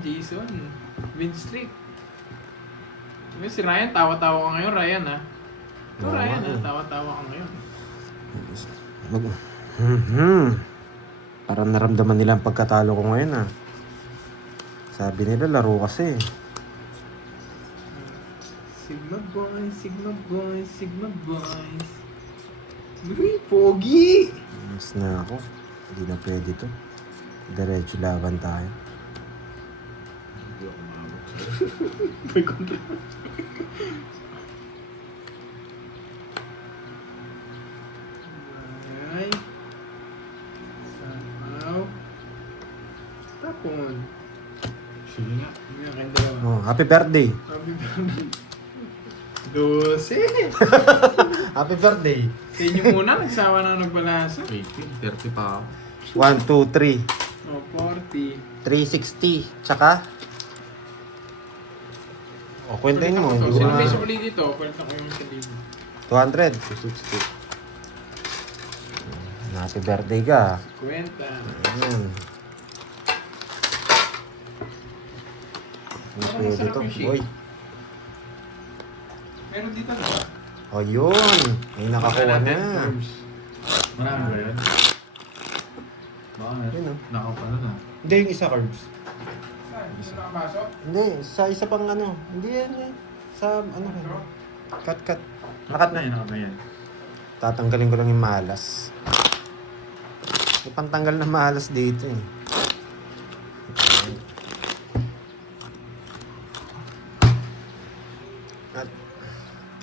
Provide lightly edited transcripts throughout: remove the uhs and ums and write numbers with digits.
Jason. Win streak. Si Ryan, tawa-tawa ka ngayon, Ryan ha. Ito Ryan ha, tawa-tawa ka ngayon. Parang naramdaman nila ang pagkatalo ko ngayon ah. Sabi nila laro kasi. Sigma boys, Sigma boys, Sigma boys. Uy, pogi! Mas na ako. Hindi na pwede to. Diretso laban tayo. Hindi ako maabot. May kontra. Ay. Somehow. Tapon. Sige nga. Hindi na kayong dalawa. Oh, happy birthday. Happy birthday. 12. Happy birthday. Sa inyo muna, nagsawa na nagbalasa. 18, 30 pa ako. 1, 2, 3. O, 40. 360. Tsaka? O, kwentahin mo. Hindi ko Sino na... may sukli dito? Kwenta ko yung salibo. 200. 260. Happy birthday ka. Kwenta. Ayan. Hindi Parang pwede masarap to, yung shake. boy. Meron dito na. O, yun. May nakakuha na. Marami ba yan? Baka Yun, oh. nakapano na. Hindi, yung isa carbs. Saan? Dito nakapasok? Hindi, sa isa pang ano. Hindi yan eh. Sa ano. Cut. Nakat na. Nakap na yan. Tatanggalin ko lang yung malas. May pantanggal na malas dito eh.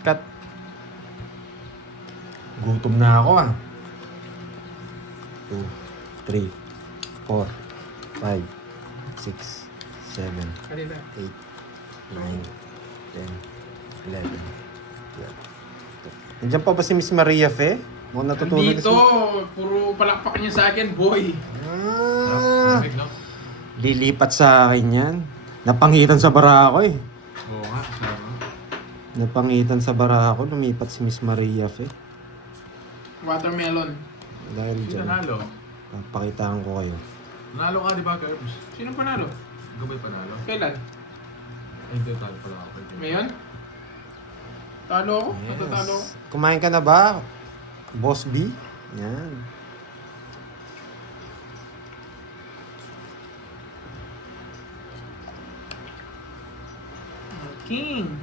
Cut. Gutom na ako ah. 2, 3, 4, 5, 6, 7, Kanina. 8, 9, 10, 11, 12. Nandiyan pa ba si Miss Maria Fe? Mukhang natutulog Dito, puro palakpak niya sa akin, boy. Ah, Lamig, no? lilipat sa akin yan. Napangitan sa bara ako eh. Oo nga. Sama. Napangitan sa bara ako, lumipat si Miss Maria Fe. Watermelon. Dahil Sino dyan, nanalo? papakitaan ko kayo. Nanalo ka, di ba, Curbs? Sino panalo? Ikaw ba'y panalo? Kailan? Ay, hindi. Talo pala ako. Ngayon? Talo ako? Natatalo ako? Kumain ka na ba? Boss B? Yan. King.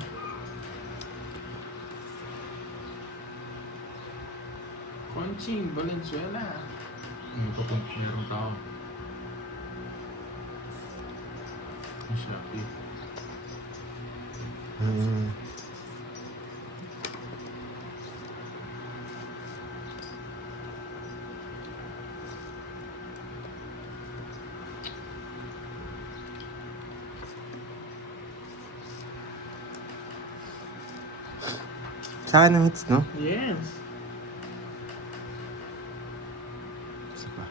Conching Valenzuela. Meron tao. Ang Shopee. Hmm. Saan ang hits, no? Yes. Isa pa.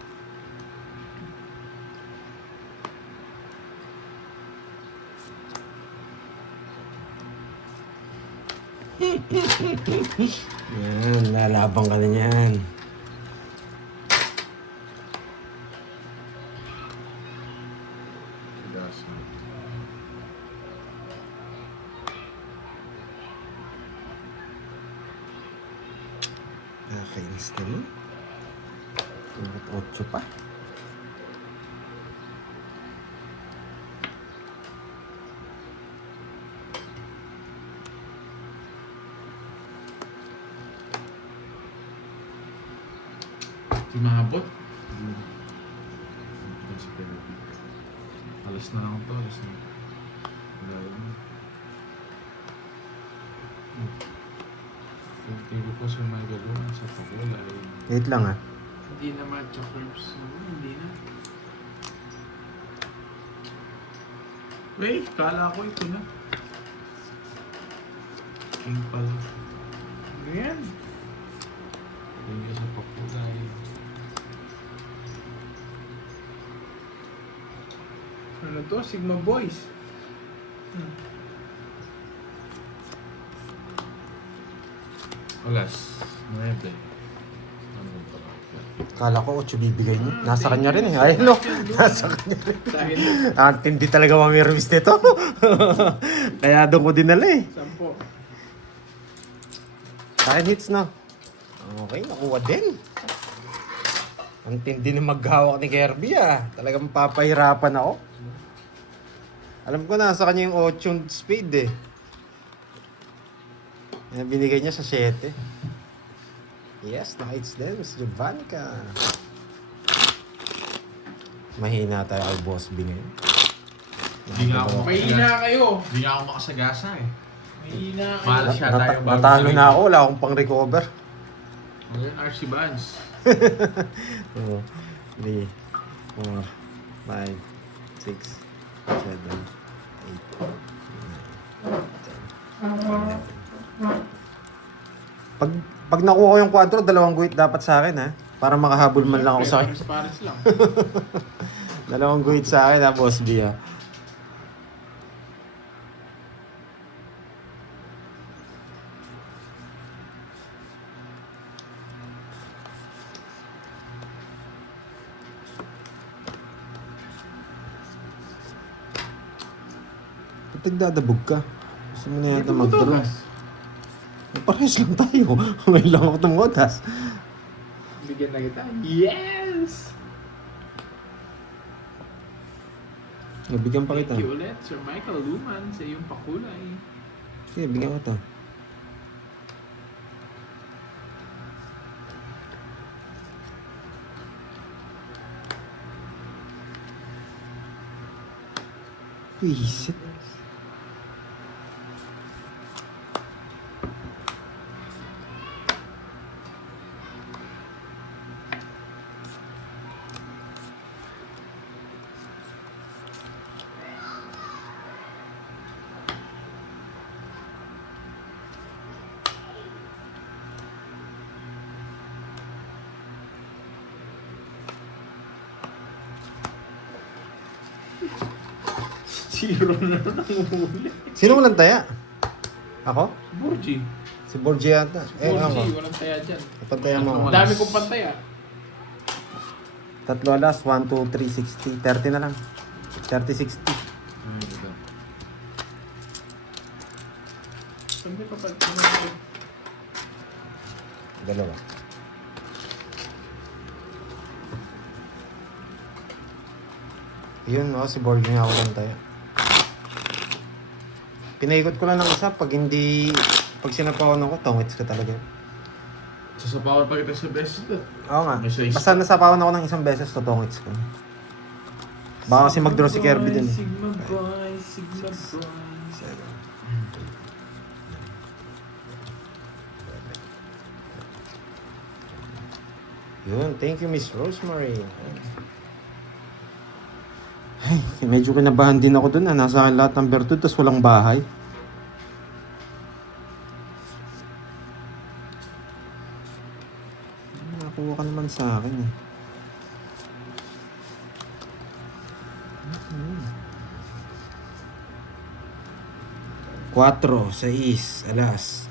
Yan, lalabang ka na yan. Tigas na. Nakakainis naman. Tungat 8 pa. Tumabot. Kasi penalty. Alas na lang to. Alas na. Dahil na. Yung TV po sa mga gano'n sa pakul ay Wait lang ah. Hindi na matcha curbs. Hindi na. wait, kala ko ito na. King pala. Ayan. Hindi ka sa pakul ay Ano to? Sigma Boys. alas 9. Ano ba? Kala ko 8 bibigay niya. Nasa kanya rin eh. Ayun no. Nasa kanya rin. Sa akin, Ang tindi talaga mamirmis nito. Kaya doon ko dinala eh. 10. Sa akin hits na. Okay, nakuha din. Ang tindi na maghawak ni Kirby ah. Talagang papahirapan ako. Alam ko nasa kanya yung 8 speed eh. Kaya binigay niya sa 7. Yes, naka-hits din. Miss Jovanka. Mahina tayo kay Boss B ngayon. Hindi nga ako Mahina kayo. Hindi nga ako makasagasa eh. Mahina kayo. Malas siya tayo bago Natalo sabihin. na ako. Wala akong pang-recover. Ngayon, RC Bands. 2, 3, 4, 5, 6, 7, 8, 9, 10, 11. Pag nakuha ko yung kwadro, 2 guhit dapat sa akin ha. Para makahabol man lang ako sa akin. Pares lang. 2 guhit sa akin ha, Boss B ha. Ba't nagdadabog ka? Gusto mo na yata mag-draw. Parehas lang tayo. Ngayon lang ako tumutas. Bigyan na kita. Yes! Bigyan pa kita. Thank you ulit, Sir Michael Luman, sa iyong pakulay. Sige, bigyan ko to. Wisit. Zero na nanguhuli. Sino walang taya? Ako? Burgi. Si Borgie yata. Eh, ako. Burgi, walang taya dyan. Pantaya mo ako. Ang dami kong pantaya. 3 alas, 1, 2, 3, 60. 30 na lang. 30, 60. Sabi ko pa. Dalawa. Yun, si Borgie nga walang taya. Pinaikot ko lang ng isa. Pag hindi... Pag sinapawan ako, tongits ka talaga. Sasapawan pa kita sa best ito. Oo nga. May size. Basta nasapawan ako ng isang beses, totongits ko. Baka kasi mag-draw si Kirby din eh. Sigma boy, Sigma boy. Yun, thank you Miss Rosemary. Ay, medyo kinabahan din ako dun ah. Nasa akin lahat ng bertud, tas walang bahay. Nakuha ka naman sa akin eh. 4, 6, alas.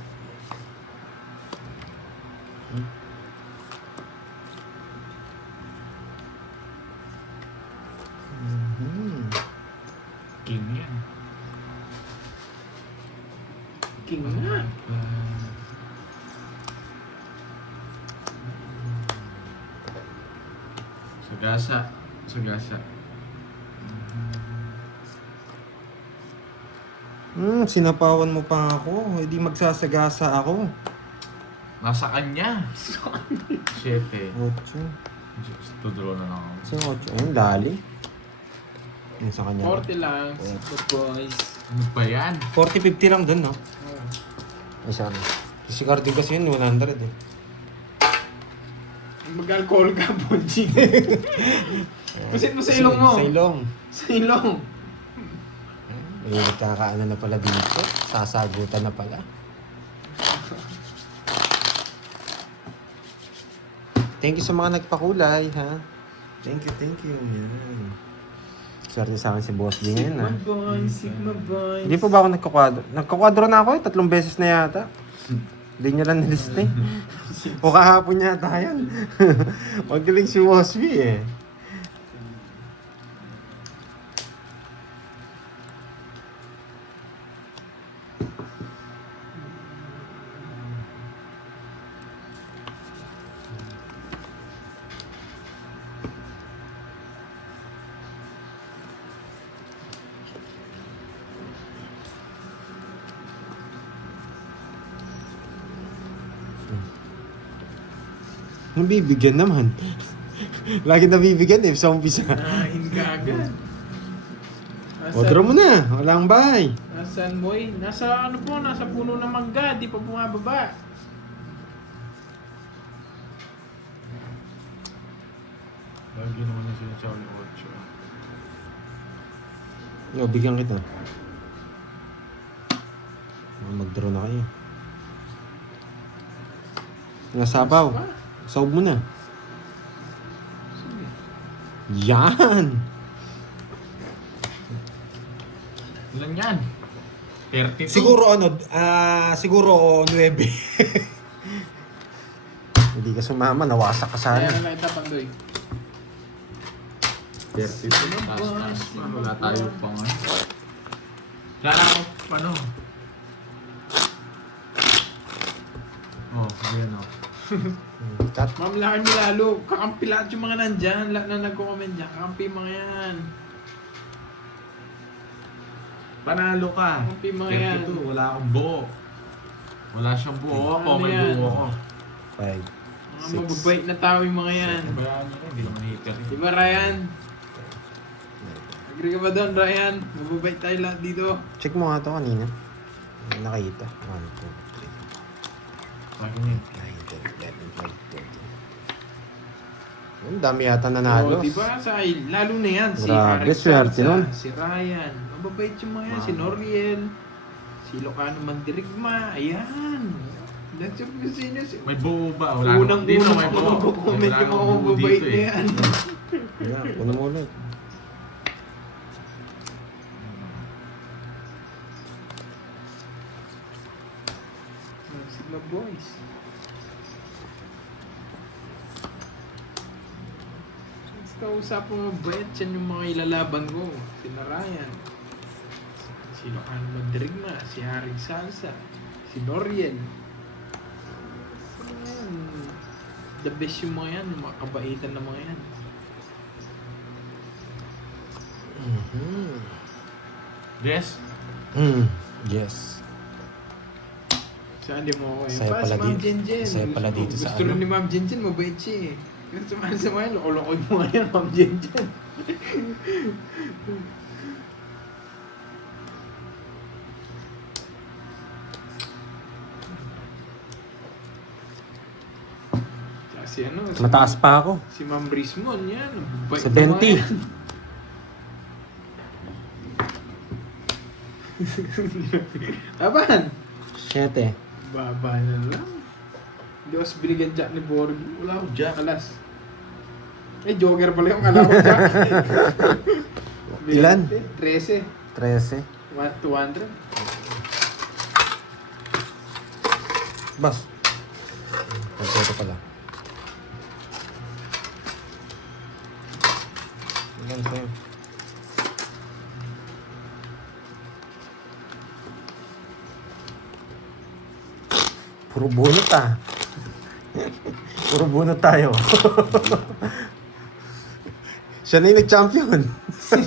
King yan. King nga. Sagasa. Sagasa. Sinapawan mo pa ako. Hindi magsasagasa ako. Nasa kanya. 7. 8. Tudraw na lang ako. So, 8. Ayun, dali. Yun sa kanya. 40 lang, Sigma boys. Ano ba yan? 40-50 lang dun, no? Ay, sana. Si Cardi kasi yun, 100 eh. Mag-alcohol ka, Bonji. Pusit mo sa ilong mo. Sa ilong. Sa ilong. May nagkakaano na pala dito. Sasagutan na pala. Thank you sa mga nagpakulay, ha? Thank you. Yan. Swerte sa akin si Boss D ngayon, ha? Sigma boy, Sigma boy. Hindi po ba ako nagkakwadro? Nagkakwadro na ako eh. 3 beses na yata. Hindi nyo lang nilista eh. O kahapon yata yan. Magaling si Wasby eh. Nabibigyan naman. Lagi nabibigyan eh, sa umpisa. Nahin ka agad. O, draw mo na. Walang bahay. Nasaan boy? Nasa ano po? Nasa puno ng mangga. Di pa bumababa. Lagi naman yung sinasabi ko. O, bigyan kita. Mag-draw na kayo. Nasabaw. Saob mo na. Sige. Yan! Ilan yan? 32? Siguro 9. Hindi ka sumama, nawasak ka Kaya sana. na lang itapandoy. 32. Taas pa. Wala tayo pang ano. Wala na ako, ano. Oh, ayan o. Cut. Mamlakan nyo lalo. Kakampi lahat yung mga nandyan. Lahat na nagko-comment dyan. Kakampi yung mga yan. Panalo ka. Kakampi yung mga yan. 32. Wala akong buo. Wala siyang buo. Ako, Ano may yan? buo ako. 5. Mga Six. mababait na tao yung mga yan. Bayaan nyo hindi naman hitter. Di ba Ryan? Agree ka ba doon Ryan? Mababait tayo lahat dito. Check mo nga to kanina. Nakita. 1, 2, 3, Lagi nyo. 9, 10, 11, 12, 13. Ang dami yata nanalo. Oh, di ba? Lalo na yan. Si Grabe, Alex swerte Salsa, nun. si Ryan. Mababait yung mga yan. Si Noriel. Si Locano Mandirigma. Ayan. That's your business. May buo ba? Wala naman dito. Unang-unang May buo. comment Wala yung mga namang buo mababait dito na eh. yan. Yeah, kuno mo ulit. Sigma Boys. Kausap mo mabait yan yung mga ilalaban ko. Si Narayan. Si Locano Mandirigma. Si Haring Salsa. Si Noriel. Ayan. The best yung mga yan. Yung mga kabaitan na mga yan. Yes? Yes. Saan di mo ako yun? Saya Pa, pala si Ma'am dito- Jenjen. saya pala dito sa Gusto ano. rin ni Ma'am Jenjen, mabait siya eh. Kasi samahan-samahan, loko-loko yung mga yan, Ma'am Jenjen. Tsaka si ano, si Mataas Ma'am- pa ako. Si Ma'am Rismon, yan. ang bait Sa ng mga 20. yan. Aban! 7. Baba na lang. Hindi ako binigyan jack ni Borg. Wala akong jack. Alas. Eh, joker pala yung kala ko jack. Ilan? 13. 13. 200. Bas. Pagkota pala. Yan sa'yo. Puro bunot ah. Puro bunot tayo. Siya na yung nag-champion. Sabi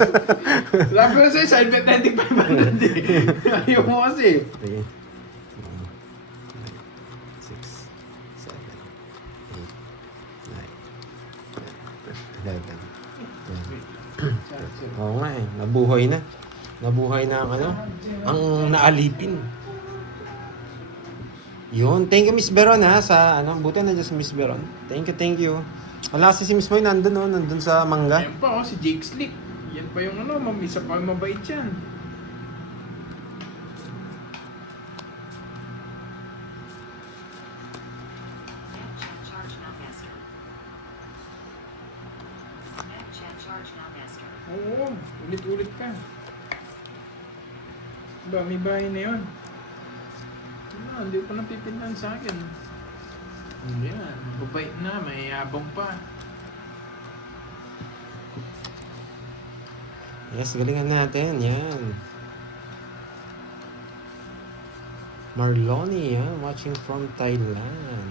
ko sa'yo, side bet 9500 eh. Ayaw mo kasi. 3, 6, 7, 8, 9, 10, 11, 12. Oo nga eh, nabuhay na. Nabuhay na ang ano, ang naalipin. Yun, thank you Miss Beron ha, sa ano, buti na dyan si Miss Beron. Thank you. Wala kasi si Miss Moy nandun oh, nandun sa mangga. Ayan pa oh, si Jake Slick. Yan pa yung ano, isa pa yung mabait yan. Charge now, master. Chat charge now, master. Oo, ulit-ulit ka. Ba, may bahay na yun. Hindi ko pa napipintahan sa akin. Yan, babait na, may yabang pa. Yes, galingan natin. Yan. Marloni, yan. Watching from Thailand.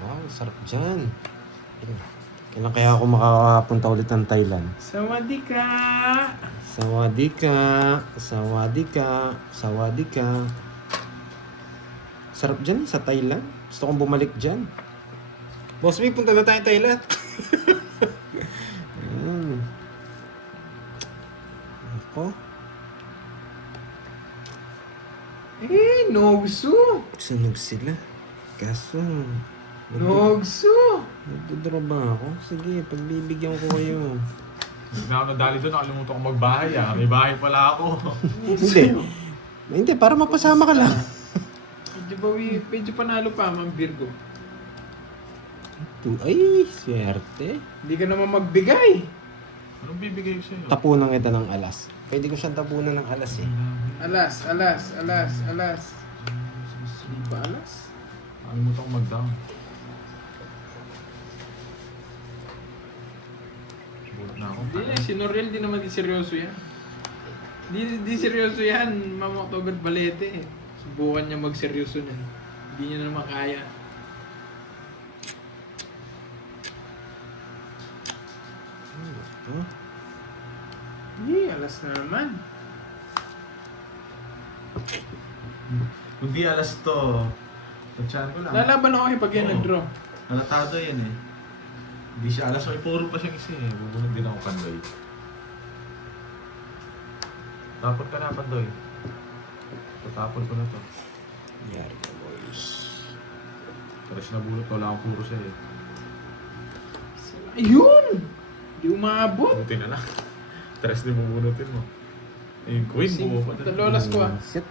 Wow, sarap dyan. Kailan kaya ako makakapunta ulit ng Thailand? Sawadika! Sawadika. Sawadika. Sawadika. Sarap dyan sa Thailand. Gusto kong bumalik dyan. Boss B, punta na tayo Thailand. Ayan. Ako. Nogsu! Sunog sila. Kaso, Nogsu! nagdodraw ba ako? Sige, pagbibigyan ko kayo. Hindi na ako nadali doon, nakalimutan ko magbahay ah. May bahay pala ako. Hindi. Hindi, para mapasama ka lang. Medyo panalo pa, Ma'am Virgo. Ay, swerte. Hindi ka naman magbigay. Anong bibigay ko sa'yo? Tapunan kita ng alas. Pwede ko siyang tapunan ng alas eh. Alas. Hindi ba alas? Nakalimutan ko mag-down. Bulat na ako. Hindi, si Norel di naman di seryoso yan. Di seryoso yan, Ma'am October Balete. Subukan niya magseryoso niyan. Hindi niya naman kaya. Huh? Hindi, alas na naman. Kung di alas to, tansyahan ko lang. Lalaban ako pag yan Oo. nag-draw. Halatado yan eh. Hindi siya alas, may puro pa siyang isa eh. Bubunod din ako Pandoy. Tapos ka na Pandoy. Tatapon ko na to. Yari ka, boys. Pares na bulot, wala akong puro sa'yo. Ayun! Di umabot. Buti na lang. Tres din bubunutin mo. Yung queen, bumupa na. Talolas ko ah. Shit.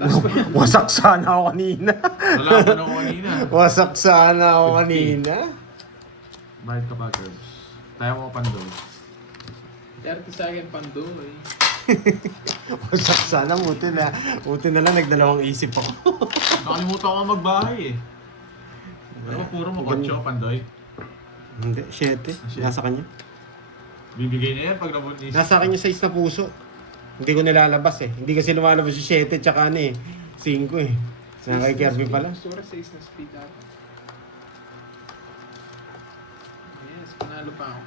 Last pa yan. Wasak sana ako kanina. Wala pa na ako kanina. Wasak sana ako kanina. Bayad ka pa, Curbs. Tayo mo Pandoy. 30 sa akin pandoy. Wasak sana. Buti na lang nagdalawang isip ako. Nakalimutan ko magbahay eh. Ano ba puro mo, Kocho, Pandoy? Hindi, 7. Nasa kanya. Bibigay na yan pag nabunisip. Nasa kanya 6 na puso. Hindi ko nilalabas eh. Hindi kasi lumalabas yung 7 tsaka 5 eh. Sa kay Kirby pala. Sura 6 na speed up. Yes, panalo pa ako.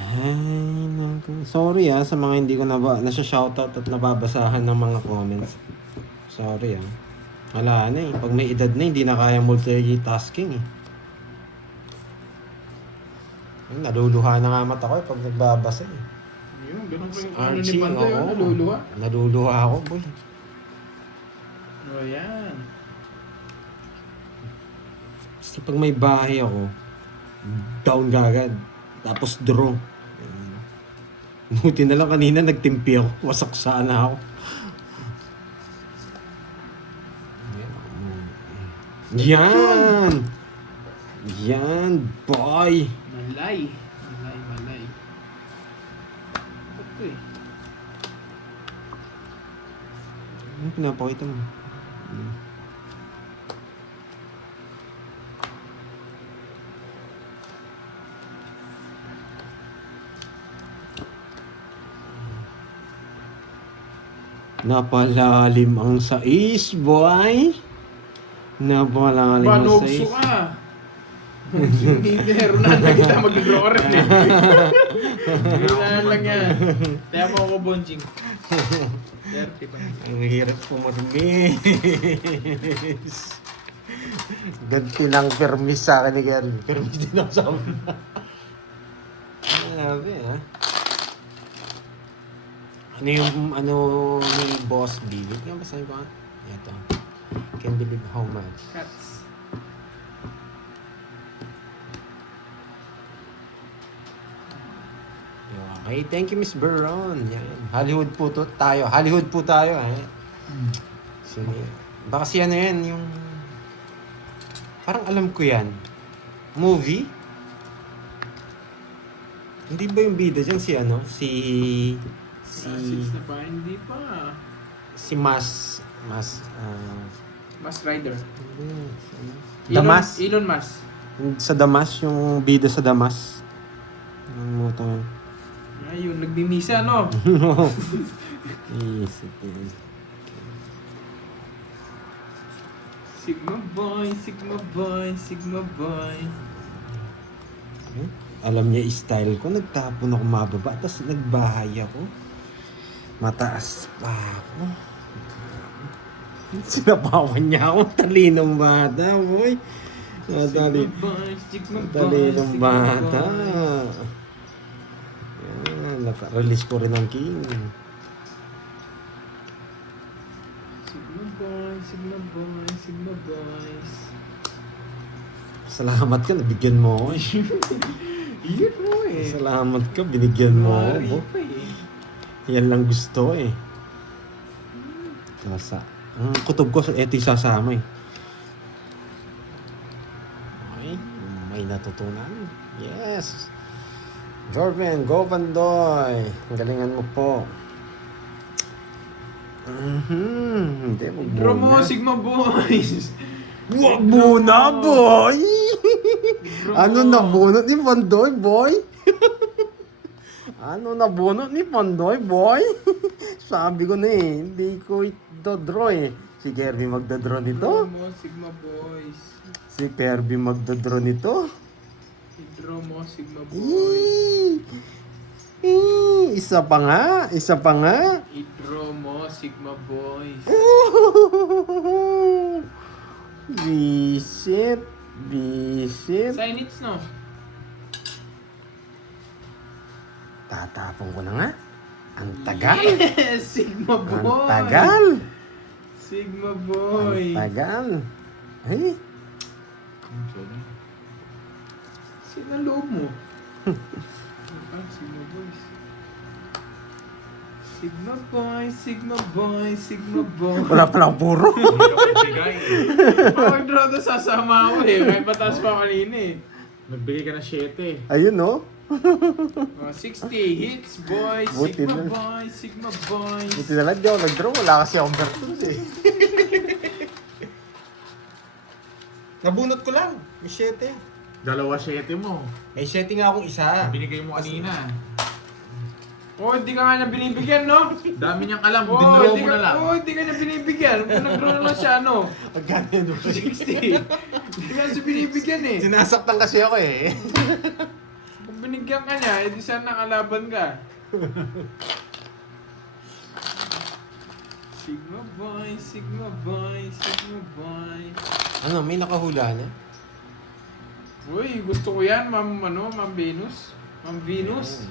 Ay, naku. Sorry sa mga hindi ko nasa-shoutout at nababasahan ng mga comments. Sorry Wala na eh. Pag may edad na, hindi na kaya multitasking eh. Naluluha na nga mata ko pag nagbabasa eh. Yun, ganun ko yung ano ni Archie, Pandoy. oo. Naluluha. Naluluha ako, boy. O yan. Basta pag may bahay ako, down kagad. Tapos draw. Buti na lang kanina nagtimpi ako. Wasak sana ako. Yan! Yan, boy! Malay. Ito eh. Ano pinapakita mo? Napalalim ang sais, boy! Napalalim ang Banogso sais. ka. Hindi, meron na kita mag-draw ka rin eh. Meron lang yan. Kaya mo ako bonching. 30 pa. Ang hirap pumirmis. Ganti ng permis sa akin ni Gary. Permis din ako sa amin. Grabe Ano yung ni Boss B? Wait nga, basahin ko Ito. Can't believe how much. Cats. Okay, thank you Miss Baron. Yan. Hollywood po tayo. Hollywood po tayo Sige. Baka si ano yan, yung... Parang alam ko yan. Movie? Hindi ba yung bida dyan si ano? Si... 6 na pa? Hindi pa. Si Mas, Mas Rider. Damas. Elon Musk. Sa Damas, yung bida sa Damas. Ano mo ito? Ayun, nagmimisa, no? Isip yun. Sigma boy, Sigma boy, Sigma boy. Alam niya style ko, nagtapon ako mababa, tapos nagbahay ako. Mataas pa ako. Sinapawan niya ako, talinong bata, boy. Sigma boy, Sigma boy, Talinong Sigma bata. boy. Yan, naka-release ko rin ang king. Sigma boy, Sigma boy, Sigma boys. Salamat ka, nabigyan mo ako. Yun mo eh. Salamat ka, binigyan mo Mari ako. pa eh. Yan lang gusto eh. Ang kutob ko, eto yung sasama eh. Okay, may natutunan. Yes. Jorven, go Bandoy. Ang galingan mo po. Hindi, wag Draw mo, muna. Sigma boys. Wag muna, boy! Ano Draw mo. nabunot ni Bandoy, boy? Ano nabunot ni Bandoy, boy? Sabi ko na eh, hindi ko ito draw eh. Si Kirby magdadraw Draw nito. mo, Sigma boys. Si Kirby magdadraw nito. I-draw mo, Sigma boys. Isa pa nga, isa pa nga. I-draw mo, Sigma boys. Visit, visit. Sign it, no? Tatapon ko na nga. Ang tagal. Yes, Sigma boy. Ang tagal. Sigma Ang boy. tagal. Ay, Sino ang loob mo? Sigma boys. Sigma boy, Sigma boy, Sigma boy. wala palang puro. Hindi ako nagbigay. Pag-draw na sasama ako eh. May patas pa kanina eh. Nagbigay ka ng 7. Ayun no. 60 hits, boy. Buti Sigma na. boy, Sigma boy. Buti na lang di ako nag-draw. Wala kasi akong Bertus eh. Nabunot ko lang. May 7. Dalawa 7 mo. May 7 nga akong isa. Binigay mo kanina. Oh, hindi ka nga na binibigyan, no? Dami niyang alam. Oh, Dinraw hindi mo ka, na lang. oh, hindi ka na binibigyan. Kung nag-draw naman siya, ano? Agad yun. 60. Hindi ka siya binibigyan eh. Sinasaktan kasi ako eh. Kung binigyan ka niya, edi sana nakalaban ka. Sigma boy, Sigma boy, Sigma boy. Ano, may nakahula na? Uy, gusto ko yan, Ma'am Venus. Ma'am Venus.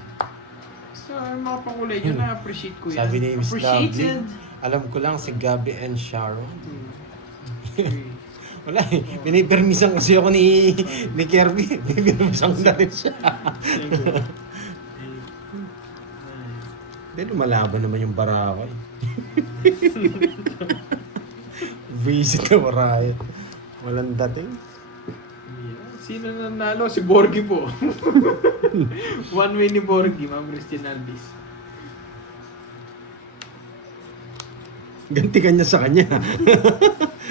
So, yung mga pakulay nyo, na-appreciate ko yan. Sabi ni Miss Appreciated. Lovely. Alam ko lang si Gabby and Sharon. Hmm. Wala eh. Pinipermisan kasi ako ni Kirby. Pinipermisan ko na rin siya. Hindi, lumalaban naman yung Baraka eh. Visit na Baraya. Walang dating. Sino nanalo? Si Borgie po. One way ni Borgie, Ma'am Christine Albis. Gantikan niya sa kanya.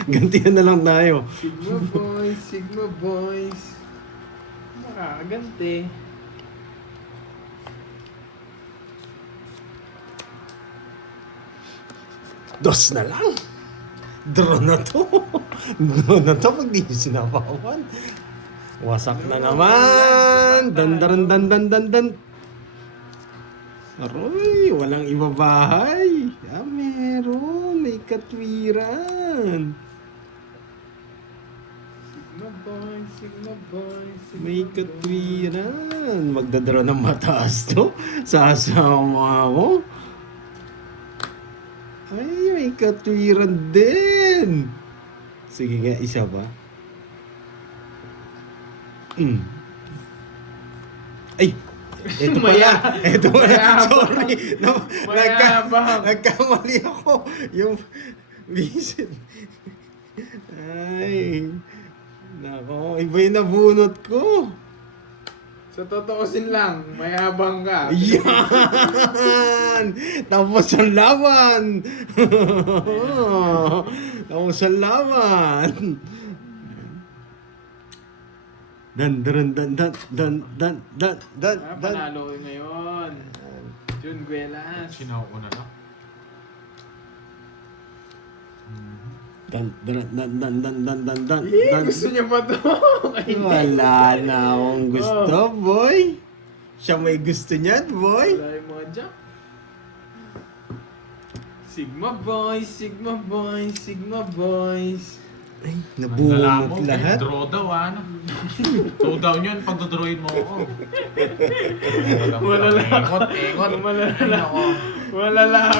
Gantihan na lang tayo. Sigma boys, Sigma boys. Nakakagante. Dos na lang. Draw na to. Draw na to pag di nyo sinapawan. Wasak na naman. Dan. Aroy, walang ibabahay. Ah, meron. May katwiran. Sigma boys, Sigma boys, Sigma May boys. katwiran. Magdadara ng mataas to. Sa asawa mo. Ay, may katwiran din. Sige nga, isa ba? Ay! Ito pala. Ito pala. Mayabang. Sorry. Mayabang. Nagkamali ako. Yung visit. Ay. Nako. Iba yung nabunot ko. Sa totoosin lang, mayabang ka. Yan! Tapos ang laban! Tapos ang laban! Dan dan dan dan dan dan dan dan dan. Panalo ko ngayon. Jun Guelas. Sinaw ko na lang. Dan dan dan dan dan dan dan dan. Gusto niya ba to? Wala na akong gusto, boy. Siya may gusto niyan, boy. Wala yung mga jack. Sigma boys, Sigma boys, Sigma boys. Ay, Nalala nabungot mo, lahat. draw daw ano. Draw daw yun pag dodrawin mo ako. Wala lang. Ingot, ingot. Wala lang.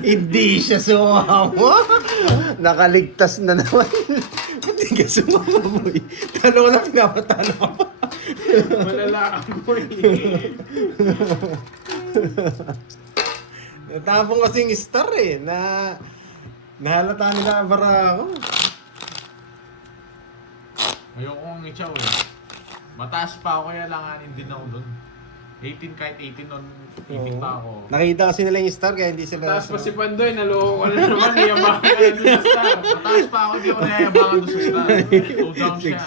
Hindi siya sumama. Nakaligtas na naman. Ba't di ka sumama, boy? Talo na pinapatalo ka pa. Malala ako eh. Natapong kasing star eh. Nahalata nila bara ako. Ayokong itsaw eh. Mataas pa ako kaya langanin din ako dun. 18 kahit 18 nun, 18 pa ako. Nakita kasi nila yung star kaya hindi sila... Taas pa si Pandoy, naloko ka na naman. Iyabakan ka na dun sa star. Mataas pa ako, hindi ako nayayabangan doon sa star. 2 down siya.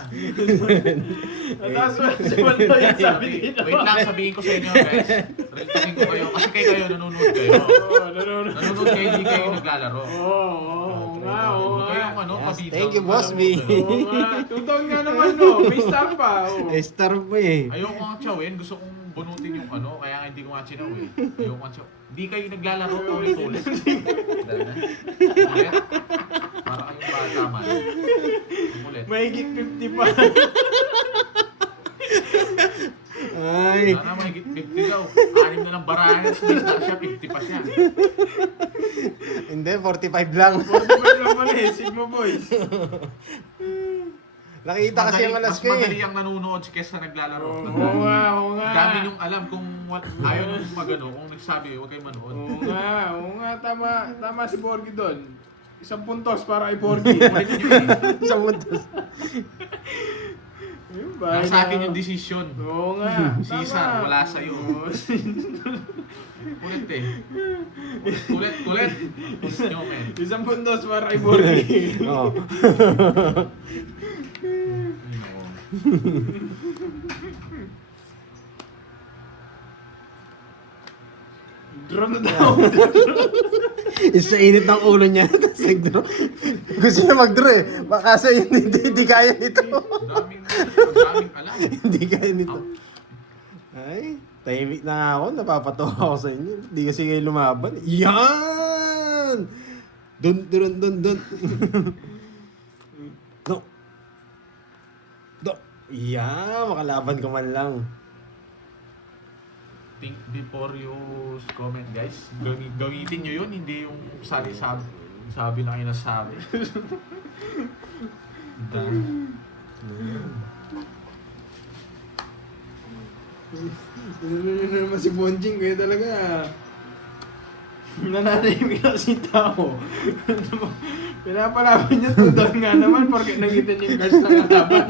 Taas pa si Pandoy, sabi dito. Wait lang, sabihin ko sa inyo guys. Rintasin ko kayo. Kasi kayo nanonood kayo. Oo, nanonood. Nanonood kayo, hindi kayo naglalaro. Oo nga, oo Huwag nga. kayong ano, Yes, pabitaw. thank you, Boss B. Oo nga. Tutawag nga naman no, may star pa. Oo. Star pa eh. Ayoko nga tsawin, gusto kong bunutin yung ano, kaya nga hindi ko nga chinaw eh. Ayoko nga tsaw. Hindi kayo naglalaro ulit-ulit. Dahil na. Ulit. Para kayong bata man. Ulit. Mahigit 50 pa. Ay. Sana mahigit 50 daw. 6 na lang barayan, star siya, 50 pa siya. Hindi, 45 lang. 45 lang pala eh, Sigma boys. Nakita kasi yung alas ko Mas madali eh. ang nanonood kesa naglalaro. Oo nga, oo nga. Dami nung alam kung ayaw nung magano, kung nagsabi, huwag kayo manood. Oo nga, tama si Borgie doon. 1 puntos para kay Borgie. Ulit nyo eh. Sa mundos. Ayun, bahay Nasa akin na- yung desisyon. Oo nga. Sisa, tama. wala sa'yo. Oo. Kulit eh. Kulit, kulit. Kulit nyo, men. 1 puntos para kay Borgie. Oo. Ay, nako. Draw na daw. Sa init ng ulo niya. Tapos nag-draw. Gusto niya mag-draw eh. Baka sa hindi kaya nito. Daming alam. Hindi kaya nito. Ay, tahimik na nga ako. Napapatawa ako sa inyo. Hindi kasi kayo lumaban. Yan! Dun, dun, dun, dun. No. Do. Yan, makalaban ka man lang. Think before you comment, guys. Gamitin nyo yun, hindi yung sabi na kayo nasabi. Ano naman si Bonjing, kaya talaga nananahimik na si tao. Pinapalaban niya tudon nga naman porque nakita niya yung cards na kalaban.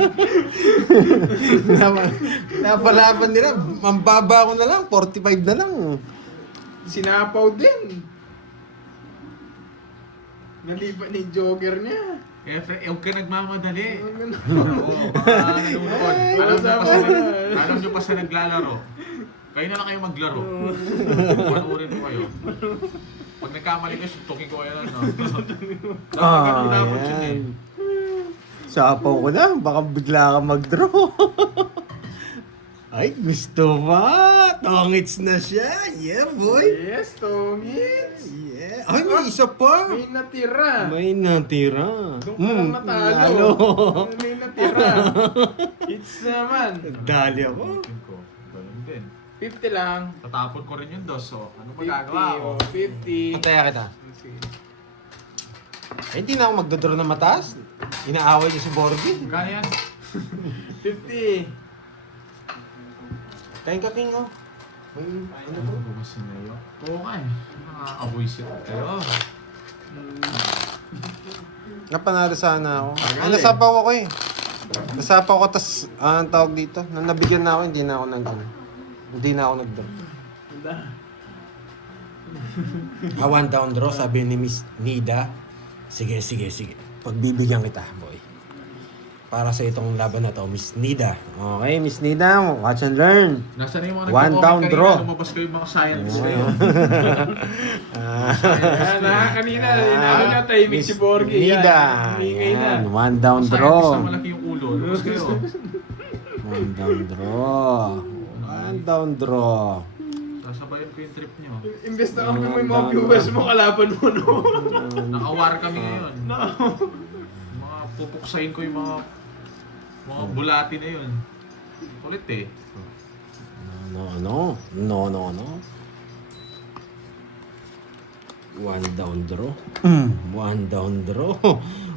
Napalaban nila. Mambaba ko na lang. 45 na lang. Sinapaw din. Nalipat ni Joker niya. Kaya huwag ka nagmamadali. Ano? Oo, baka nanonood. Ay, Alam nyo pa sa naglalaro. Kayo na lang kayo maglaro. Panurin mo kayo. Pag nagkamali kayo, suntukin ko kayo na. Dapat ganun dapat yun eh. Ayan. Sapaw ko na. Baka bigla kang mag-draw. Ay, gusto pa. Tongits na siya. Yeah, boy. Yes, Tongits. Yeah. Ay, may isa pa. May natira. May natira. Doon ka lang natalo. Lalo. May natira. Hits naman. Dali ako. Suntukin ko. Ganun din. 50 lang. Tatapon ko rin yung dos. So, ano 50 magagawa ko? o 50. Pantaya kita. Sige. Ay, hindi na ako magdodraw na mataas. Inaaway niyo si Borgie. Magkano yan? 50. Kain ka, King, oh. May, Ano po? Gumasin na yun. Oo nga eh. Nakaka-avoid kayo. Napanalo sana ako. Ay, nasapaw ako eh. Nasapaw ko, tas, ang tawag dito, nang nabigyan na ako, hindi na ako nag-draw. Ganda. One down draw, sabi ni Miss Nida. Sige. Pagbibigyan kita, boy. Para sa itong laban na to, Miss Nida. Okay, Miss Nida, watch and learn. Nasaan na yung mga One down kanina? draw. Lumabas ko yung mga science. Ayan na, kanina, inano niya, tahimik si Borgie. Nida. Hingay na. Yan, one down Scientist draw. na malaki yung ulo. Lumabas kayo. One down draw. One down draw. Sasabayan ko yung trip nyo. Imbes na kami mo yung mga viewers mo, kalaban mo, no? Nakawar kami ngayon. Mga pupuksain ko yung mga bulati na yun. Kulit eh. No. One down draw. One down draw.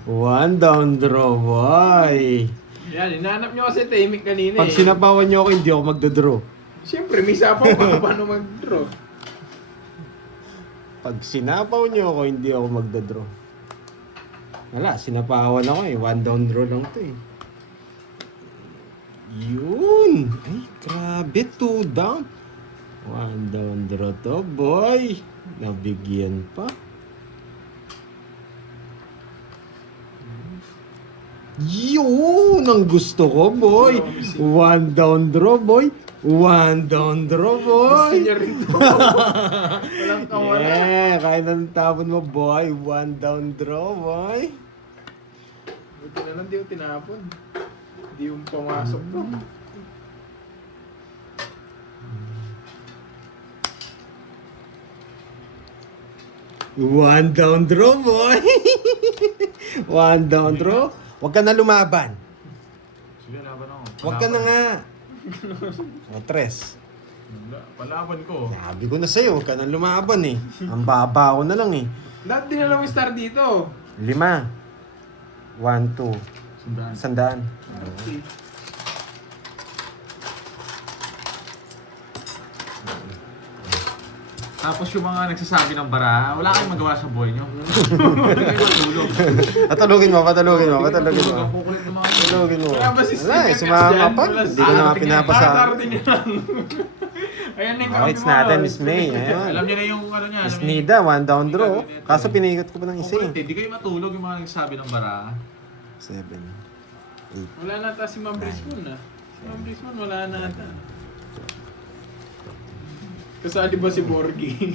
One down draw, boy. Yan, inaanap niyo kasi tahimik kanina Pag eh. sinapawan niyo ako, hindi ako magdodraw. Siyempre, may sapaw ka, paano mag-draw? Pag sinapaw niyo ako, hindi ako magdodraw. Wala, sinapawan ako eh. One down draw lang to eh. Yun! Ay, grabe. Two down. One down draw to, boy. Nabigyan pa. Yun! Ang gusto ko, boy. One down draw, boy. One down draw, Gusto boy. niya rin to. Walang kawala. Yeah, kaya nang tapon mo, boy. One down draw, boy. Buti na lang, di ko tinapon. Di yung pumasok to. One down draw, boy. One down draw. Huwag ka na lumaban. Sige, laban ako. Huwag ka na nga. O, tres. Palaban ko. Sabi ko na sa'yo, huwag ka na lumaban eh. Ang baba ko na lang eh. Lahat din alam yung star dito. 5. 1, 2. Sandaan. 100. Okay. Tapos yung mga nagsasabi ng bara, wala kayong magawa sa buhay nyo. Hindi kayo matulog. Patulugin mo. Ang kukulit ng mga Patulugin mo. Wala ba si Wala eh, Steve sumama dyan? ka pa. Wala Hindi ko na nga pinapasa. Darating niya lang. Ayan na yung Okay, it's natin, Miss May. Ayan. Alam niyo na yung ano niya. Miss alam niyo yung- Nida, one down draw. Kaso pinikot ko pa ng isa Kukulit eh. eh. Hindi kayo matulog yung mga nagsasabi ng bara. 7. Wala na ata si Ma'am Brisbon ah. Si Ma'am Brisbon wala na ata. Kasali ba si Borgie? 1.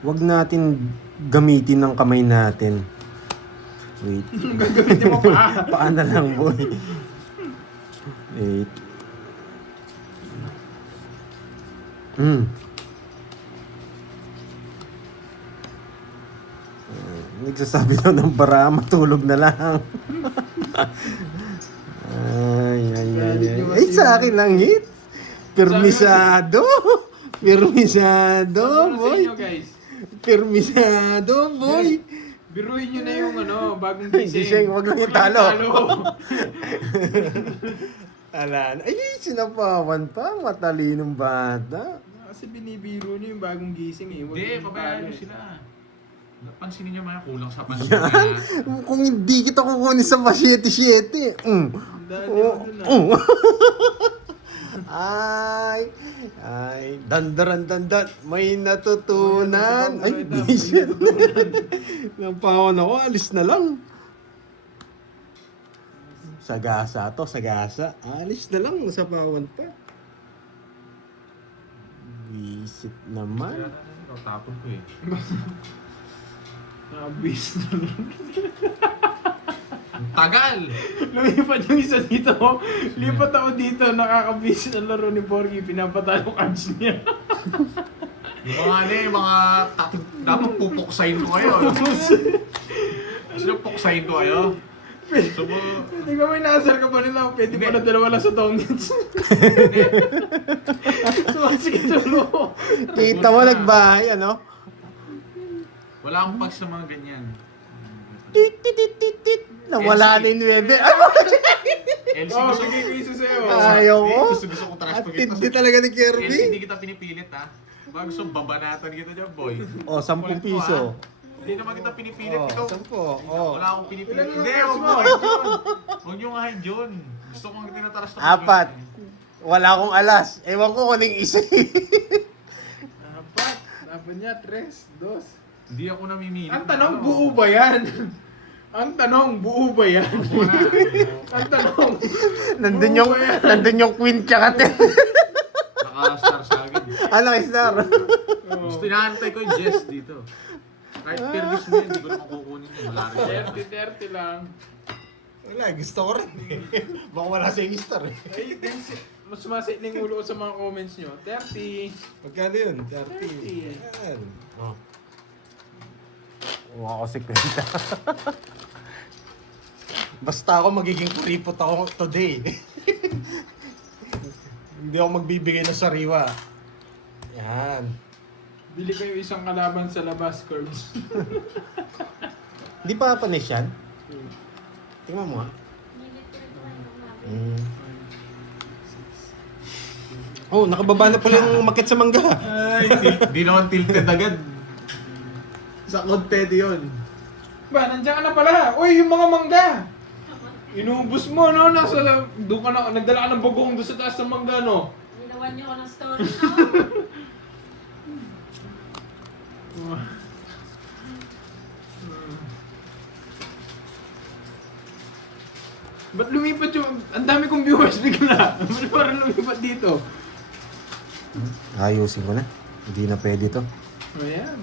Huwag natin gamitin ng kamay natin. Wait. Gagamitin mo pa. Paa na lang, boy. 8. Nagsasabi daw ng bara, matulog na lang. Ay, sa akin lang hit. Permisado. Permisado, Ano sa boy. inyo guys? Permisado, boy. Biruin nyo na yung ano, bagong Gising, gising. wag lang yung Huwag talo. Ala, ay, sinapawan pa. Matalinong bata. Kasi binibiro nyo yung bagong gising eh. Huwag Hindi, yung pabayaan talo nyo eh. sila. Pansinin niyo mga kulang sa pansin. Kung hindi kita kukunin sa pa-7-7. Ang dali mo dun ah. Ay, dandaran. May natutunan. Ay, di siya. Napawan ako, alis na lang. Sagasa. Alis na lang, sa pawan pa. Visit naman. Tapon ko eh. Nabis na Ang tagal! Lumipat yung isa dito. Lipat ako dito. Nakakabis ng laro ni Borgie. Pinapatalo cards niya. Yung mga ano eh, mga dapat pupuksain ko kayo. Sino puksain ko kayo? So, Hindi ka may nasar ka pa nila. Pwede Hindi. pala dalawa lang sa tongits. hindi. So, sige tulo. Kita mo nagbahay, ano? Wala akong pag sa mga ganyan. Tit. Nawala na yung 9. Ay, LC Oh, gusto bigay ko isa sa'yo. ayaw ko. Gusto ko trash At pag hindi talaga ni LC Kirby. hindi kita pinipilit ha. Baka gusto babanatan kita dyan boy. O, 10 piso. Hindi naman kita pinipilit. Oh, Ikaw, 10. Oh. wala akong pinipilit. Ilan yung Hindi, cards huwag mo? mo kayo dyan. Huwag nyo nga dyan. Gusto kong tinataras na 4. Wala akong alas. Ewan ko kung ano yung isa. 4. Dapat niya, 3, 2. Hindi ako namimili. Ang tanong, buo ba yan? Ang tanong, buo ba yan? Buo na. Ang tanong, nandun yung queen tsaka 10. Naka-star sa akin. Ano kay Star? Gusto inaantay ko yung Jess dito. Kahit permis mo yun, hindi ko naman kukunin yun. Wala rin. 30 lang. Wala, gusto ko rin. Baka wala sa yung Star eh. Ay, mas sumasit ng ulo ko sa mga comments nyo. 30. Magkano yun? 30. Yan. Oh. Huwag ako 50. Basta ako magiging kuripot ako today. Hindi ako magbibigay ng sariwa. Yan. Bili kayo isang kalaban sa labas, Curbs. Hindi pa panis yan? Tingnan mo nga. Oh, nakababa na pala yung market sa mangga. Ay, di naman tilted agad. Sa content yun. Ba, nandiyan ka na pala. Uy, yung mga mangga. Inubos mo, no? Doon ka na, nagdala ka ng bagong doon sa taas ng mangga, no? Nilawan niyo ko ng story, no? Ba't lumipat yung... Ang dami kong viewers bigla. Ba't parang lumipat dito? Ayusin ko na. Hindi na pwede to. Ayan.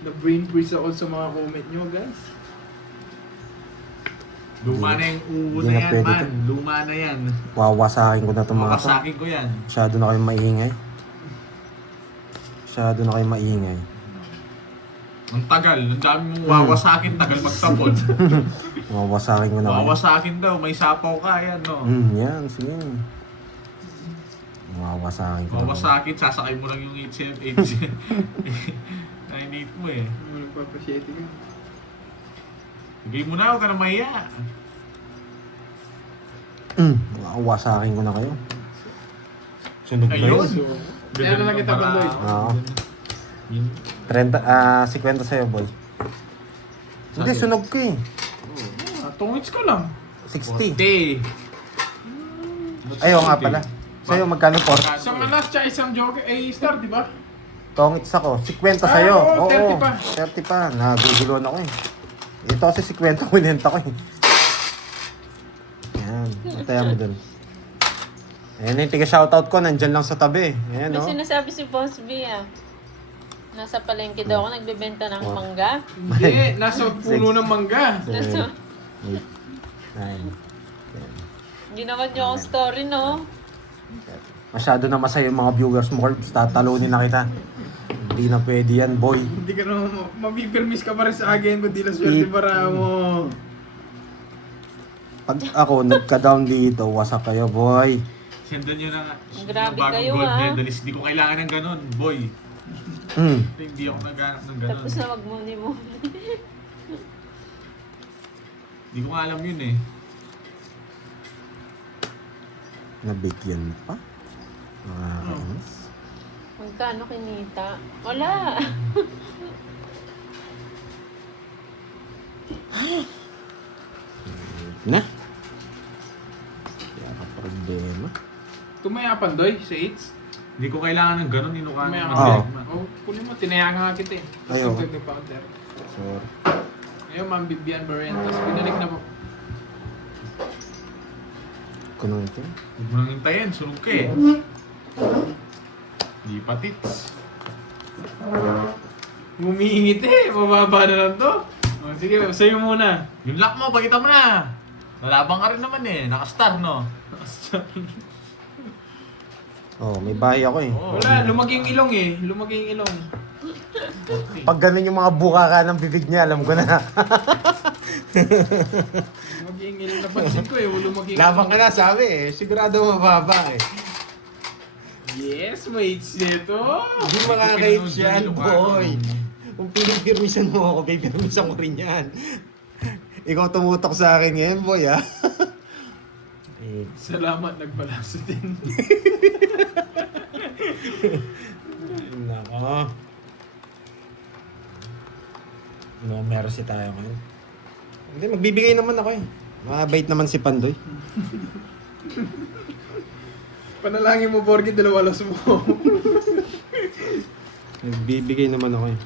Na-brain freeze ako sa mga comment nyo, guys. Luma na yung uwo Hindi na na yan, pwede man. to. Luma na yan. Wawasakin ko na itong mga to. Makasakin ko yan. Masyado na kayong maingay. Masyado na kayong maingay. Ang tagal. Ang dami mong wawasakin. Tagal magtapon. Wawasakin ko na kayo. Wawasakin daw. May sapaw ka. Yan, no? Yan, sige. Wawasakin ko na kayo. Wawasakin. Sasakay mo lang yung 8 9-8 mo eh. Nagpa-appreciate ka. Bigay mo na. Huwag ka na mahiya. Wawasakin ko na kayo. Sunog ba Ayun. yun? So, kaya na lang kita, Bandoy. Oo. Yun. 50 sa'yo, boy. Hindi, Sabi. sunog ko eh. Tungits ka lang. 60. 40. Ayaw nga pala. Sa'yo, magkano 4? Isang alas, tsaka isang joker, star, di ba? Tongits ako. 50 sa'yo. oo, 30 pa. 30 pa. Naguguluhan ako eh. Ito kasi 50 winenta ko eh. Yan. Mataya mo dun. Ayan yung tiga-shoutout ko. Nandyan lang sa tabi. Ayan May o. sinasabi si Boss B, ah. Nasa palengke daw ako nagbebenta ng mangga. Hindi, nasa puno ng mangga. 7, 8, 9. Ginawa niyo akong story, no? Masyado na masaya yung mga viewers mo, Corbs. Tatalunin na kita. Hindi na pwede yan, boy. Hindi ka naman, mapipirmis ka pa rin sa akin kung di na swerte para mo. Pag ako nagka-down dito, wasak kayo, boy. Sendan nyo na nga. Grabe Yung bagong kayo, gold ah. medalist. Hindi ko kailangan ng ganun, boy. Hindi ako naghanap ng ganun. Tapos na magmuni-muni. Hindi ko nga alam yun eh. Nabigyan pa. Nakakainis. Magkano kinita? Wala. Na. Kaya ka problema. Tumayapan, Doy, sa 8s. Hindi ko kailangan ng ganun. Inukahan Tumayapan. ng Oo. direct. Oh, kunin mo, tinayakan nga kita eh. Ayaw. Ito yung powder. Sorry. Ngayon, Ma'am Bibian Barrientos. Binalik na po. Kunong ito. Huwag mo nang hintayin. Sunog ka eh. Hindi pa tits. Ngumingit eh. Mababa na lang to. Oh, sige, sa'yo muna. Yung lock mo, pakita mo na. Nalabang ka rin naman eh. Naka-star, no? Oh, may bahay ako eh. Oo. Wala, lumaging ilong eh. Lumaging ilong. Pag ganun yung mga buka ka ng bibig niya, alam ko na. Lumaging ilong. Napansin ko eh. Lumaging Labang ka na, sabi eh. Sigurado mababa eh. Yes, mates nito. Hindi makakahit yan, boy. Kung pinipirmisan mo ako, pipirmisan ko rin yan. Ikaw tumutok sa akin ngayon, boy, ah. Salamat, nagbalaso din. Nako. No, mercy tayo ngayon. Hindi, magbibigay naman ako eh. Mabait naman si Pandoy. Panalangin mo, Borgi, dalawa los mo. Nagbibigay naman ako eh.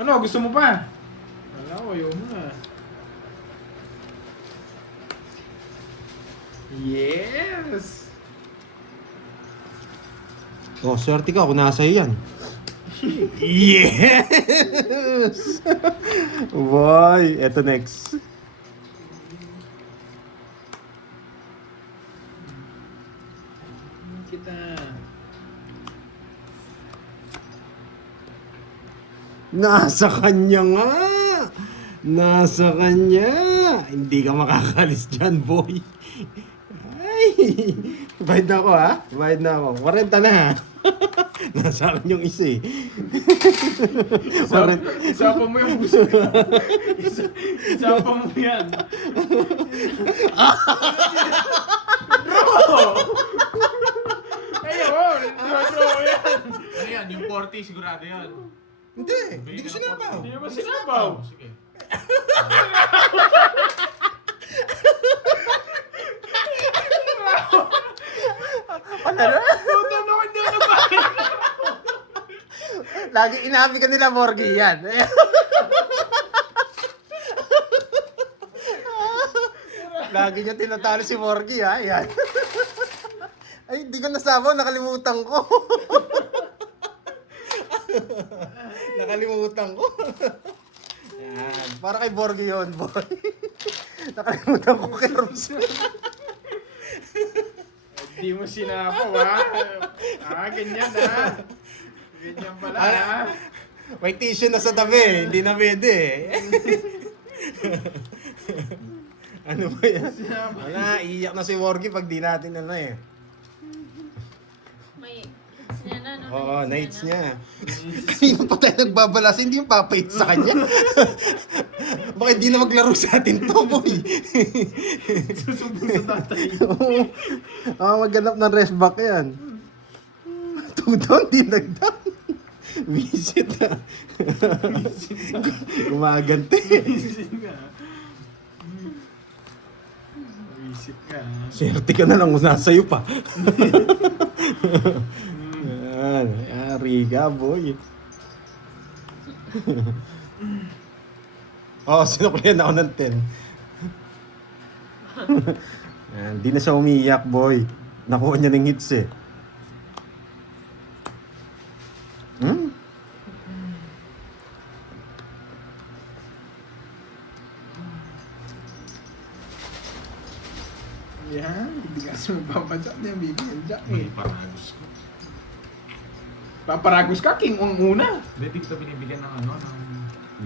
Ano, gusto mo pa? Wala ko, ayaw mo na. Yes! Oh, swerte ka kung nasa iyo yan. Yes! Boy, eto next. Kita. Nasa kanya nga! Nasa kanya! Hindi ka makakalis dyan, boy. Ay! Bayad na ako, ha? Bayad na ako. 40 na, ha? Nasa akin yung isa, eh. Isapa mo yung gusto ka. Isapa mo yan. Draw! Ayaw, draw yan. Ano yan? Yung 40 sigurado yan. Hindi, hindi ko sinapaw. Hindi naman sinabaw. Sige. Ano na? Puta na ako, hindi ako nagbayad. Lagi inabi ka nila, Morgy, yan. Lagi niya tinatalo si Morgy, ha? Yan. Ay, hindi ko nasabaw, nakalimutan ko. Nakalimutan ko. Yan. Para kay Borgy yun, boy. Nakalimutan ko kay Rose. Hindi mo sinapaw, ha? Ganyan, ha? Ganyan pala, ha? May tissue na sa tabi, hindi na pwede. Ano ba yan? Wala, iiyak na si Borgy pag di natin ano eh. May hits niya na, no? Oo, May nights niya. Sino pa tayo nagbabalas? Hindi yung papait sa kanya. Bakit di na maglaro sa atin to, boy? Susumbong sa tatay. Maghanap ng rest back yan. 2 down, di nag-down. Visit na. Gumaganti. Isip ka. Isip ka, ha? Swerte ka na lang kung nasa'yo pa. Yan. Yari ka, boy. Sinuklihan ako ng 10. Yan. Di na siya umiiyak, boy. Nakuha niya ng hits eh. Hmm? Yan, hindi kasi magpapadyak na yung bibigyan dyak, May eh. paragos ko. Paparagos ka, king ang una. Hindi, di kita binibigyan ng ano, ng...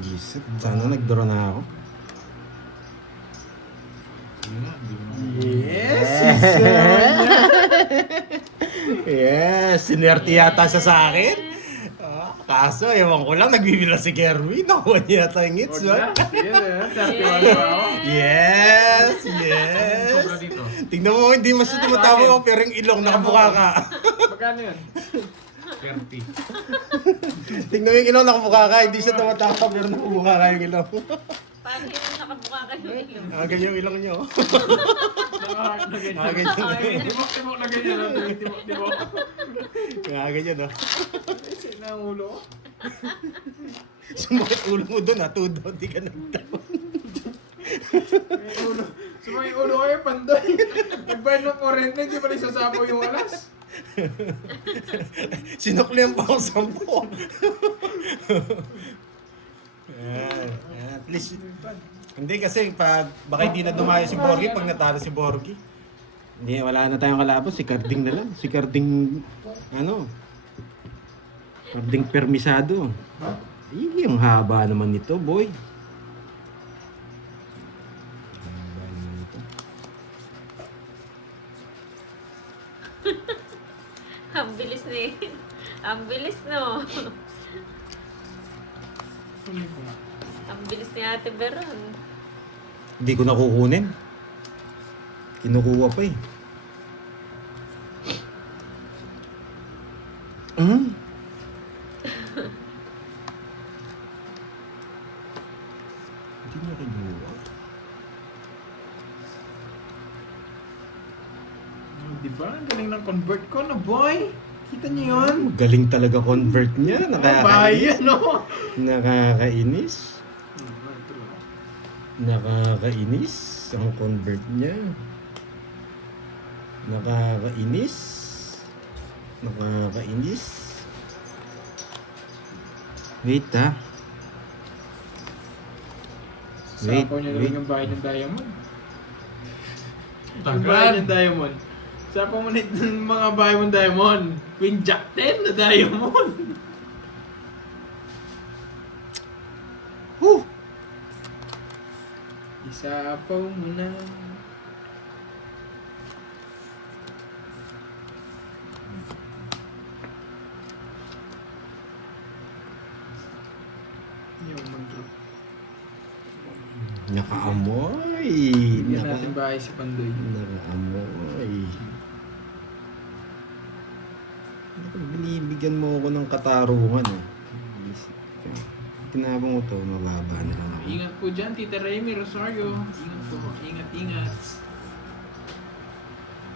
Gisit. Sana nag-draw na ako. Sige na, hindi ko na... Yes! Yes! naman yan. Yes! Sinerte yata siya sa akin. Kaso, ewan ko lang, nagbibila si Kerwin. Nakuha niya yata yung hits, Huwag ha? na. Yes, 31 pa ako. Yes! Sobra Yes! dito. Tingnan mo, hindi mas tumatawa ko, pero yung ilong nakabuka ka. Magkano yun? 30. Tingnan mo yung ilong nakabuka ka, hindi siya tumatawa, pero nakabuka ka yung ilong. Paano yung nakabuka kayo ilong? Ganyan yung ilong niyo. Nakaheart na ganyan. Ganyan. Tibok-tibok na ganyan. Tibok-tibok. Ganyan, no? Kasi na ang ulo ko. Sumakit ulo mo doon, ha? 2 down, di ka nag-down. May ulo. Sumay ulo ko yung pandoy. Nagbayad ng kurente, hindi pa rin sasapaw yung alas. Sinuklihan pa ako 10. At least, hindi kasi pag baka hindi na dumayo si Borgy pag natalo si Borgy. Hindi, wala na tayong kalaban. Si Carding na lang. Si Carding, Carding permisado. Ay, ang haba naman nito, boy. Haba naman nito. Ang bilis ni... Ang bilis, no? Ang bilis ni Ate Beron. Hindi ko nakukunin. Kinukuha pa eh. Hindi niya kinuha. Oh, diba? Ang galing ng convert ko na boy. Kita niyo yun? Galing talaga convert niya. Bayan, no? Nakakainis. Nakakainis ang convert niya. Nakakainis. Nakakainis. Wait ha. Wait, Sapaw niya wait. naman yung bahay ng diamond. Yung Tagal. bahay ng diamond. Sapaw mo ng mga bahay mong diamond. Queen Jack 10 na diamond. Whew! Isapaw mo na. Yung mag-drop. Nakaamoy. Bigyan natin bahay si Pandoy. Nakaamoy. Binibigyan mo ako ng katarungan eh. Tinabang mo to, mababa na lang ako. Ingat po dyan, Tita Remy Rosario. Ingat po. Ingat, ingat.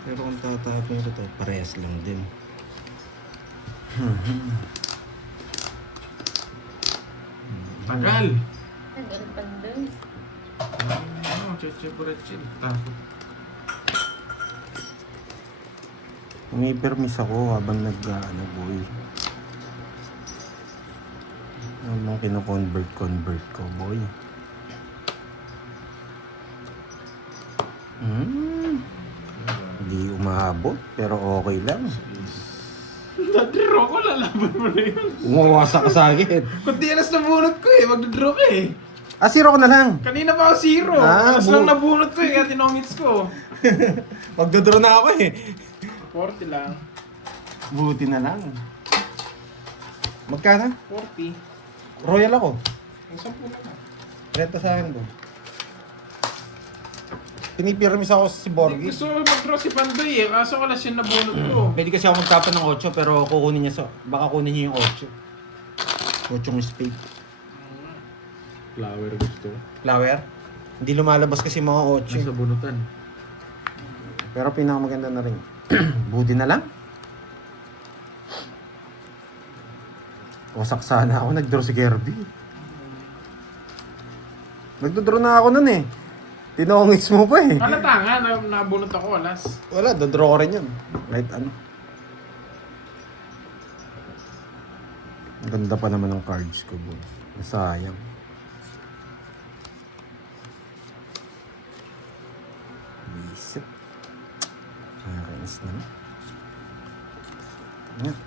Pero kung tatapin ko to, parehas lang din. Tagal. Tagal Pandoy. Ano, chechepuretsin. Tapos. May permis ako habang nag-boy. Habang kino-convert ko, boy. Hindi umaabot, pero okay lang. Nag-draw ko, lalaban mo na yun. Umawasak ka sa akin. Kundi alas na bunot ko eh, mag-draw ka eh. Ah, zero ko na lang. Kanina pa ako zero. Ah, Alas lang nabunot ko eh, kaya tinongits ko. Magdodraw na ako eh. 40 lang. Buti na lang. Magkano? 40. Royal ako. Ang 10 na. Renta sa akin doon. Pinipirmis ako si Borgi. Gusto ko mag-draw si Pandoy eh, kaso alas yung nabunot ko. Pwede kasi ako magtapan ng 8 pero kukunin niya baka kunin niya yung 8. 8 yung spade. Flower gusto. Flower? Hindi lumalabas kasi mga 8. bunutan. Pero pinakamaganda na rin. Buti na lang. Wasak sana ako. Nag-draw si Kirby. Nagdodraw na ako nun eh. Tinongits mo pa eh. Halata nga, nabunot ako alas. Wala, dodraw ko rin yun. Kahit ano. Ang ganda pa naman ng cards ko, boy. Sayang. Isip. Nakakainis naman. Yan.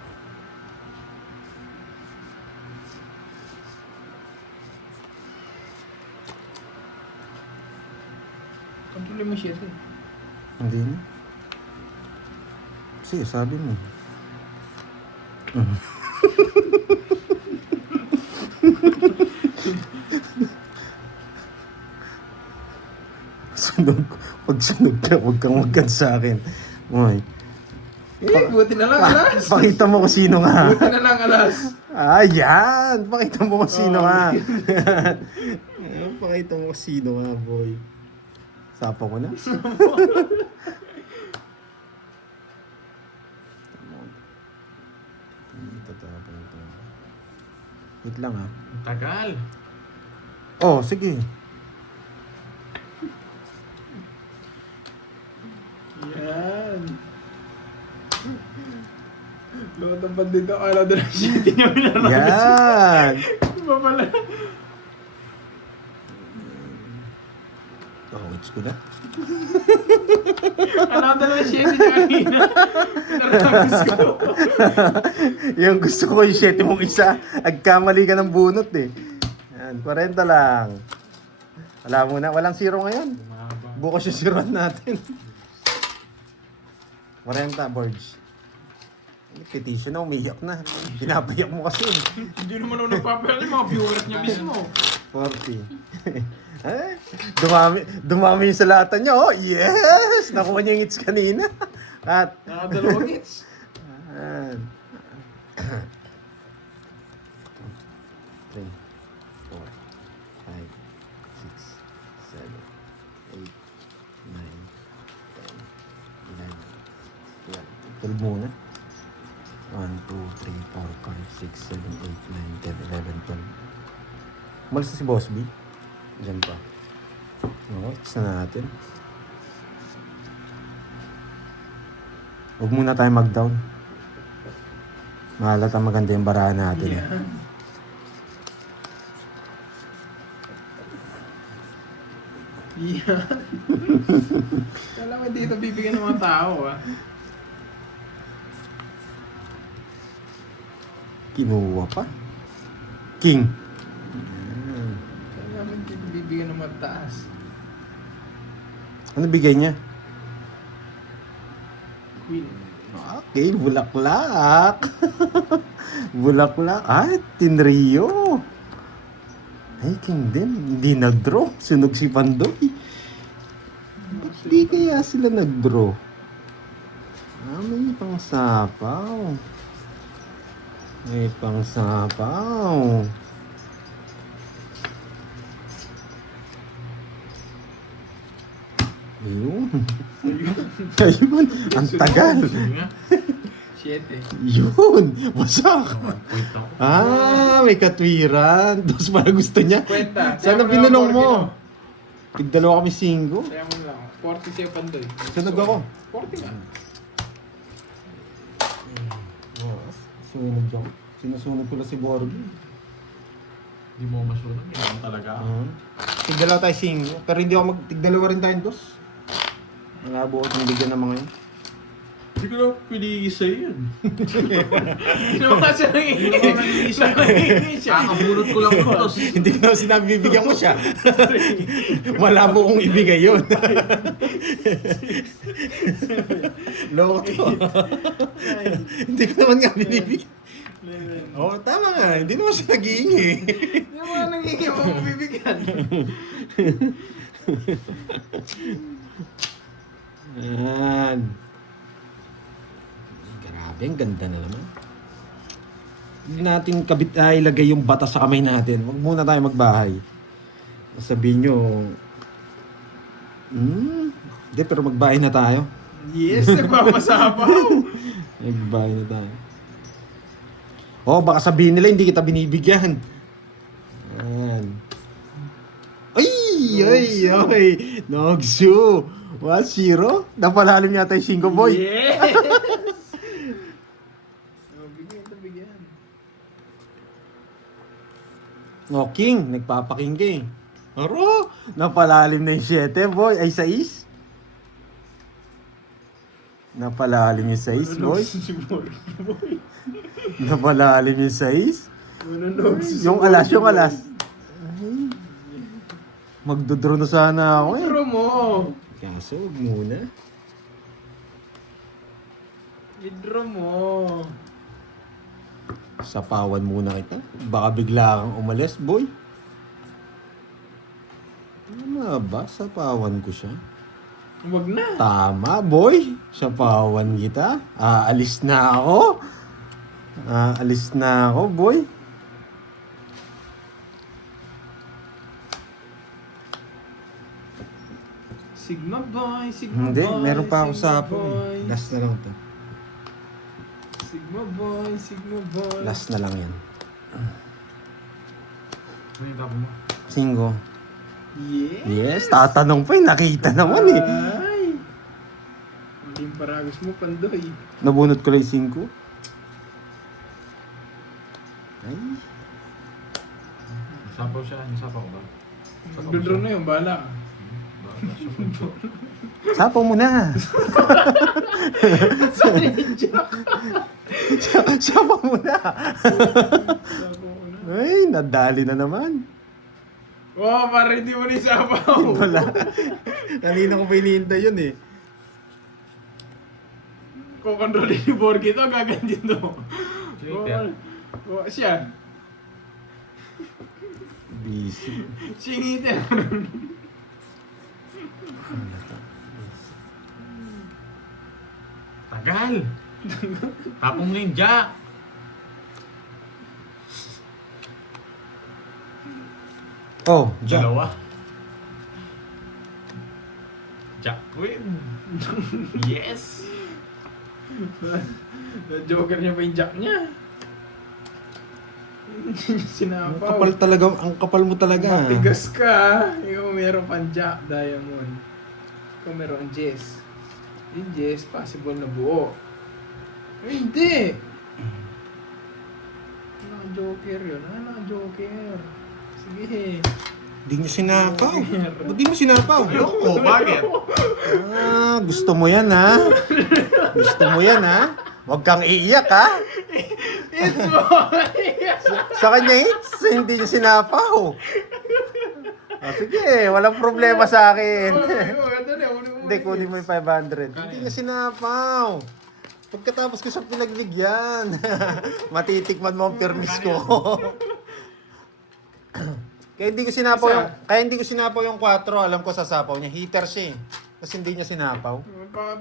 Kontrolin mo siya eh. Hindi na. Sige, sabi mo. Sunog. Pag sunog ka, huwag kang magkan sa akin. Uy. Eh, buti na lang alas. Pakita mo kung sino nga. Buti na lang alas. Ah, yan! Pakita mo kung sino Oh. nga. Pakita mo kung sino nga, boy. Sapa ko na. Tatapon ito. Wait lang ah. Tagal. Oh, sige. Yan. Lord ng bandito, akala doon ang shit niya minanong. Yan! Iba pala. Oh, wait ko na. Akala doon ang shit niya kanina. Pinarapis ko. Yung gusto ko yung 7 mong isa. Agkamali ka ng bunot eh. Yan, 40 lang. Wala mo na. Walang zero ngayon. Bukas yung zeroan natin. 40, boards. Petition na, umiyak na. Pinapayak mo kasi. Hindi naman ako nagpapayak yung mga viewers niya mismo. 40. Eh, dumami yung salatan niya. Oh, yes! Nakuha niya yung hits kanina. At, Nakadalawang hits. Ayan. 3, 4, 5, 6, muna. 1, 2, 3, 4, 5, 6, 7, 8, 9, 10, 11, 12. Umalis na si Boss B. Diyan pa. Okay, test na natin. Huwag muna tayo mag-down. Mahalata maganda yung barahan natin. Yan. Yan. Alam mo dito bibigyan ng mga tao ah. Kinuha pa. King. Alam mo dito bibigyan ng mga taas. Ano bigay niya? Queen. Okay, bulaklak. Bulaklak. Ay, tinrio. Ay, king din. Hindi nag-draw. Sunog si Pandoy. Ba't di kaya sila nag-draw? May pang sapaw. May pang sapaw. Ayun. Ayun. Ang tagal. Sige nga. 7. Yun. Wasak. Wait ako. May katwiran. Tapos para gusto niya. Kwenta. Sana binulong mo. Tigdalawa kami singgo. Kaya mo lang. 40 sa'yo Pandoy. Sunog ako. 40 nga. Sunog ako. Sinusunog ko lang si Borgie. Hindi mo masunod. Yan talaga. Tigdalawa tayo singgo. Pero hindi ako tigdalawa rin tayong dos. Malabo ako yung bigyan ng mga yun. Hindi ko lang pinigil sa'yo yun. Ginawa siya ng siya. Kakabulot ko lang ito. Hindi ko na sinabi bibigyan mo siya. Malabo kong ibigay yun. Loko to. Hindi ko naman nga binibigyan. Oo, tama nga. Hindi naman siya nag-iingi. Yung mga nangingin mo bibigyan. Yan. Grabe, ang ganda na naman. Hindi natin ilagay yung bata sa kamay natin. Huwag muna tayo magbahay. Sabihin nyo, hindi, pero magbahay na tayo. Yes, nagpapasapaw. Magbahay na tayo. Baka sabihin nila hindi kita binibigyan. Yan. Ay! Nogsu! 1-0? Napalalim yata yung Shingo Boy. Yes! Bigyan. King, nagpapaking ka eh. Aro, napalalim na yung 7, boy. Ay, 6. Napalalim yung 6, boy. Napalalim yung 6. Yung alas. Ay, magdodraw na sana ako eh. Intro mo. Kaso, huwag muna. Withdraw mo. Sapawan muna kita. Baka bigla kang umalis, boy. Ano ba? Sapawan ko siya. Huwag na. Tama, boy. Sapawan kita. Aalis na ako. Boy. Sigma boy. Hindi, meron pa ako sapon. Last na lang to. Sigma boy. Last na lang yan. Ano yung tapo mo? Singgo. Yes. Yes, tatanong pa eh. Nakita naman eh. Ay. Maging paragos mo, Pandoy. Nabunot ko lang yung 5. Ay. Nasapaw siya. Nasapaw ba? Magdodraw na yun, bahala. Sapaw mo na. Sapaw mo na. Ay, nadali na naman. Wow, para hindi mo naisapaw. Wala. Kanina ko pa hinihintay yun eh. Kung kontrolin ni Borgie ito, gagantin to. Later. Siya. Busy. Singiter. Tagal! Tapong na yung jack! Oh, Jack. Dalawa. Jack win! Yes! Na-joker niya pa yung jack niya. Sinapaw. Kapal talaga, ang kapal mo talaga. Matigas ka. Ikaw meron pang jack, diamond. Ikaw meron Jess. Yung Jess, possible na buo. Ay, hindi! Naka-joker yun. Naka-joker. Sige. Hindi niya sinapaw. Ba't di mo sinapaw? Ayoko, bakit? Gusto mo yan ha? Gusto mo yan ha? Huwag kang iiyak ha? It's boy! Sa kanya hits, hindi niya sinapaw. Sige, walang problema sa akin. Hindi, kunin mo yung 500. Hindi niya sinapaw. Pagkatapos ko siya pinagbigyan, matitikman mo ang permis ko. Kaya hindi ko sinapaw yung 4, alam ko sasapaw niya. Heater siya eh. Kasi hindi niya sinapaw.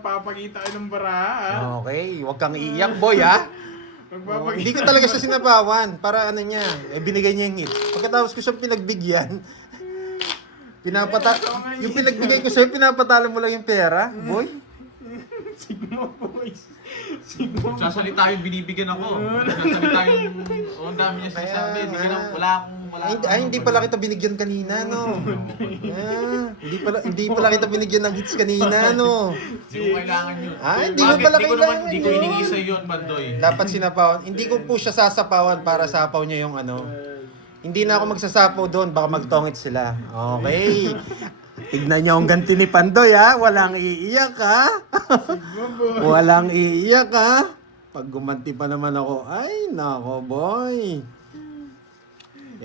Papakita kayo ng bara, Okay, huwag kang iiyak, boy ha. Hindi ko talaga siya sinapawan para ano niya, binigay niya yung hit. Pagkatapos ko siya pinagbigyan, yung pinagbigay ko sa'yo, pinapatalo mo lang yung pera, boy. Sigma boys. Sigma boys. Sasalita yung binibigyan ako. Sasalita yung... ang dami niya sinasabi. Wala akong... Hindi pala kita binigyan kanina, no? Hindi pala kita binigyan ng hits kanina, no? Hindi ko kailangan yun. Hindi mo pala kailangan Hindi ko hiningi sa'yo yun, Bandoy. Dapat sinapawan. Hindi ko po siya sasapawan para sapaw niya yung ano. Hindi na ako magsasapaw doon, baka magtongit sila. Okay. Tignan niyo ang ganti ni Pandoy ha. Walang iiyak ha. Walang iiyak ha. Pag gumanti pa naman ako, ay nako boy.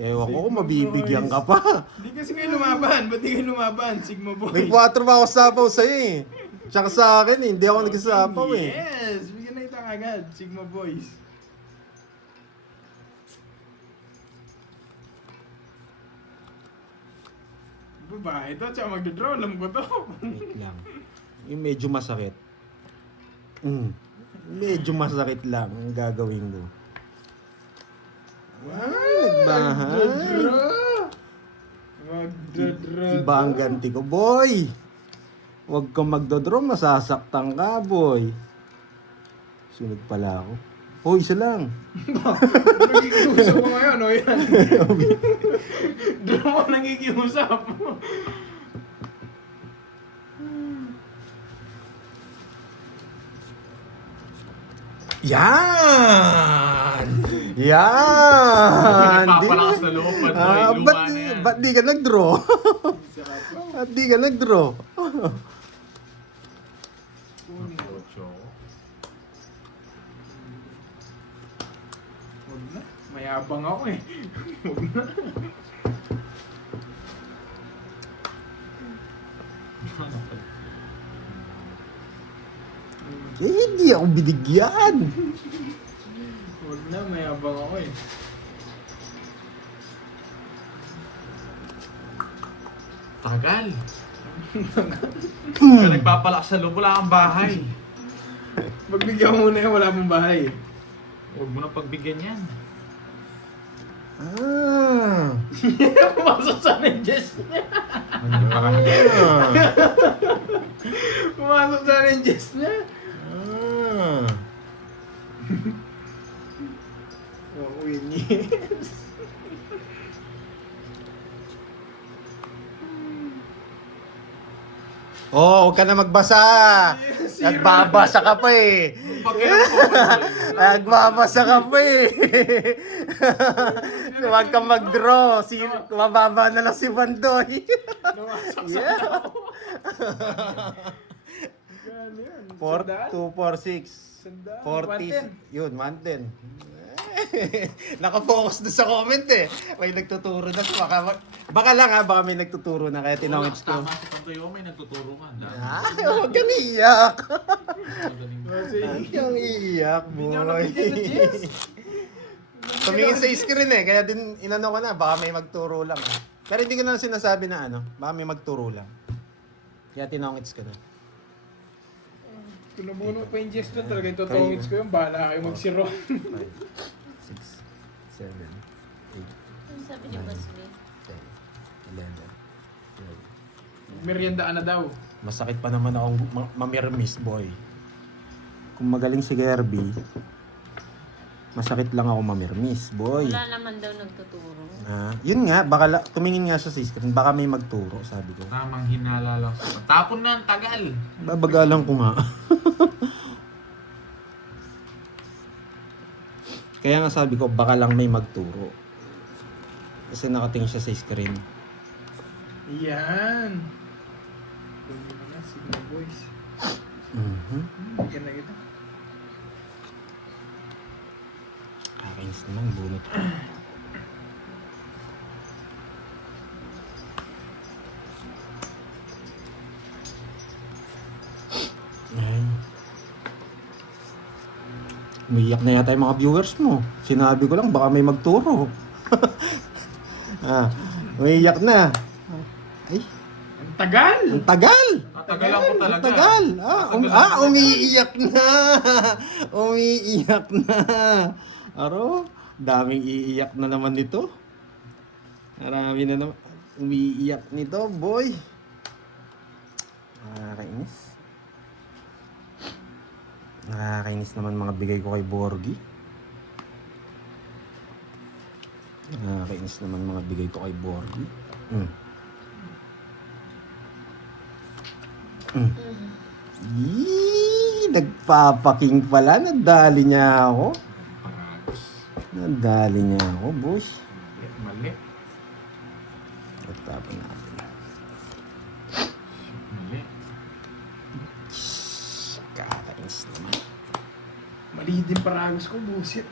Ewan ko kung mabibigyan ka pa. Hindi kasi kayo lumaban. Ba't di kayo lumaban? Sigma boys. May 4 ba ako sapaw sa'yo eh. Tsaka sa akin eh, hindi ako nagsasapaw eh. Yes! Bigyan na itang agad. Sigma boys. Babae ito, tsaka magdodraw. Alam ko to. Wait lang. Yung medyo masakit. Medyo masakit lang ang gagawin ko. Bahay. Magdodraw. Iba ang ganti ko, boy. Huwag kang magdodraw, masasaktan ka, boy. Sunod pala ako. Oh, isa lang. Nagigiusap mo ngayon, o yan. Doon mo nagigiusap mo. Yan! Yan! Pinagpapalakas na loob, Bandoy. Luma na yan. Ba't di ka nag-draw? Ba't di ka nag-draw? Ocho. Huwag na. Mayabang ako eh. Huwag na. Hindi ako binigyan. Huwag na, mayabang ako eh. Tagal. Kaya nagpapalakas sa loob, wala kang bahay. Pagbigyan mo muna yan, wala pong bahay. Huwag mo nang pagbigyan yan. Pumasok sana yung Jess niya. Pumasok sana yung Jess niya. Oh, Winnie. Oh, huwag ka na magbasa. Nagbabasa ka pa eh. Pagkailan po, Bandoy. Nagbabasa ka pa eh. Huwag kang mag-draw. Mababa na lang si Bandoy. Nawasak sa Yeah. tao. Gano'n yan. 4, 2, 4, 6. Sandaan. 40. Yun, 110. Nakafocus na sa comment eh. May nagtuturo na. Baka lang ha, baka may nagtuturo na kaya tinongits ko. Tama si Bandoy, may nagtuturo ka. Huwag kang iiyak. Magaling. Kasi, Huwag kang iiyak, Bigyan boy. na bigyan na Jess. Tumingin sa screen eh, kaya din inano ko na, baka may magturo lang. Pero hindi ko na sinasabi na ano, baka may magturo lang. Kaya tinongits ko na. Kung nabuno pa yung Jess doon, talaga yung totongits ko yun. Bahala kayo magsiro. 5, 6, 7, 8, Ano sabi ni Boss B? 10, 11, 12. Meriendaan na daw. Masakit pa naman akong mamirmis, boy. kung magaling si Kirby, masakit lang ako mamirmis, boy. Wala naman daw nagtuturo. Yun nga, baka tumingin nga siya sa screen, baka may magturo, sabi ko. Tamang hinala lang. Tapon na, ang tagal. Babagalan ko nga. Kaya nga sabi ko, baka lang may magturo. Kasi nakatingin siya sa screen. Yan. Kunin mo na, Sigma Boys. Mhm. Bigyan na kita. Kakainis naman, bunot ko. Ay. Umiyak na yata yung mga viewers mo. Sinabi ko lang, baka may magturo. Umiyak na. Ay, Ang tagal! ang tagal! Tatagal ako Ang talaga. tagal! Tatagal ako. Umiiyak na! Umiiyak na! Aro, daming iiyak na naman nito. Marami na naman. Umiiyak nito, boy. Nakakainis. Nakakainis naman mga bigay ko kay Borgie. Nakakainis naman mga bigay ko kay Borgie. Yee, nagpapaking pala. Nadali niya ako. Paragos. Nadali niya ako, boss. Mali. Nagtapon natin. Mali. Kakainis naman. Mali din paragos ko, busit.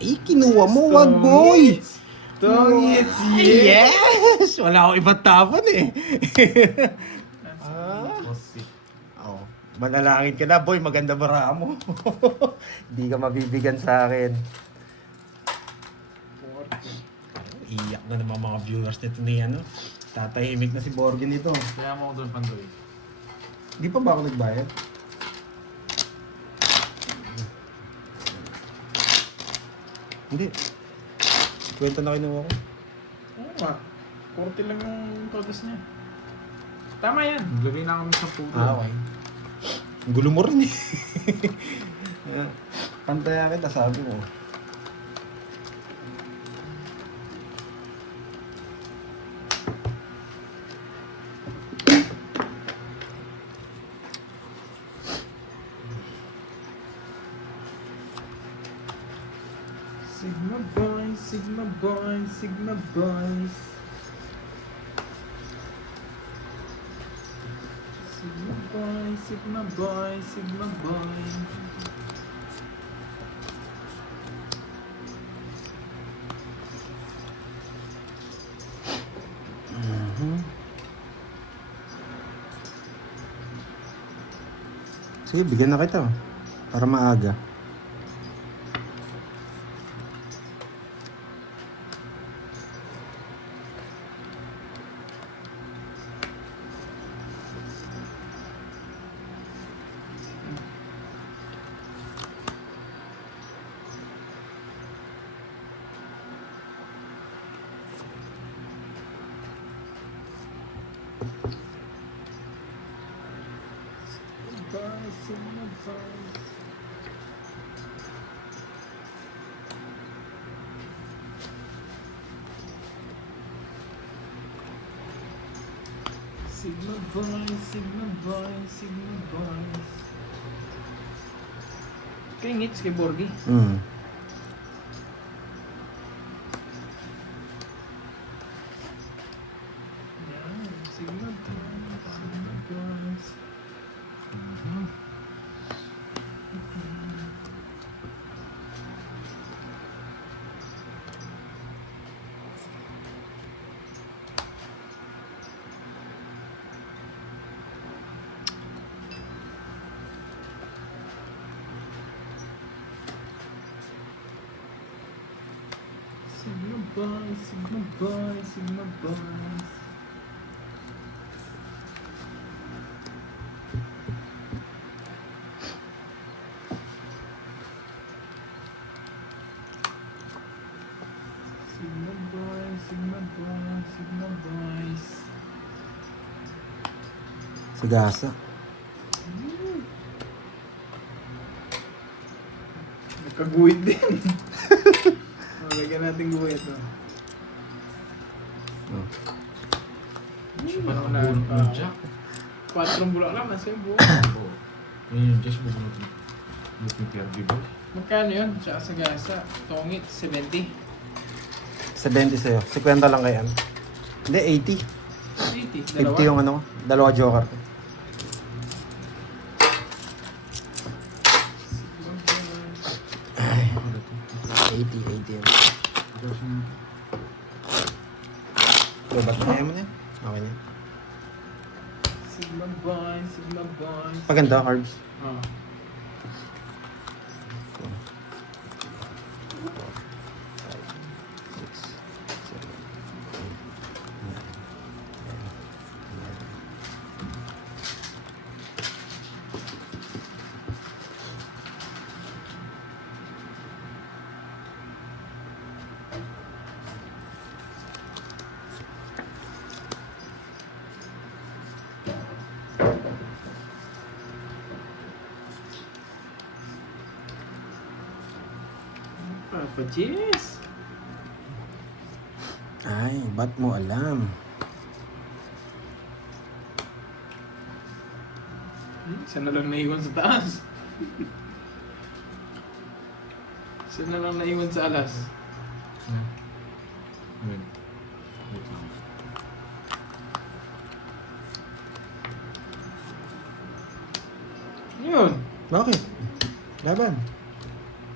Eh, kinuha mo, wag, boy! Tongits, yeah! Yes! Wala akong ibang tapon eh. Pussy. Oh, manalangin ka na, boy. Maganda bara mo. Hindi ka mabibigyan sa akin. Iyak na naman mga viewers nito ni ano. Tatahimik na si Borgie nito. Kaya mo ako doon, Pandoy. Di pa ba ako nagbayad? Hindi. Kwenta na kinuha ko. Oo nga. 40 lang yung todas niya. Tama yan. Naglagay na kami sa puto. Okay. Ang gulo mo rin eh. Pantaya kita, sabi mo. Sigma boys, Sigma boys, Sigma boys. Sigma boys, Sigma boys, Sigma boys. Sige, bigyan na kita. Para maaga. Boys, Sigma boys. Sigma boys, Sigma boys, Sigma boys. Kay ngits kay Borgie. Yan, Sigma boys, Sigma boys. Sigma boys, Sigma boys, Sigma boys. Sigma boys, Sigma boys, Sigma boys. Sagasa. Nagkaguhit din. Lagyan natin guhit. Oh. Siya pa nakabunot ng jack. 4 bulaklak, nasa yung buo. Oo. Yun yung just bubunot ng Kirby boy. Magkano yun? Tsaka sa gasa. Tongit, 70. 70 sa'yo. 50 lang kay ano. Hindi, 80. 80. Dalawa. 50 yung ano, dalawa joker. Ay, 80 yan. So, ba't kaya mo na yan? Okay na. Sigma boy, Sigma boy. Paganda, carbs. Oh. Papa Jess. Ay, ba't mo alam? Isa na lang naiwan sa taas. Isa na lang naiwan sa alas. Wait. Wait lang. Yun. Bakit? Laban.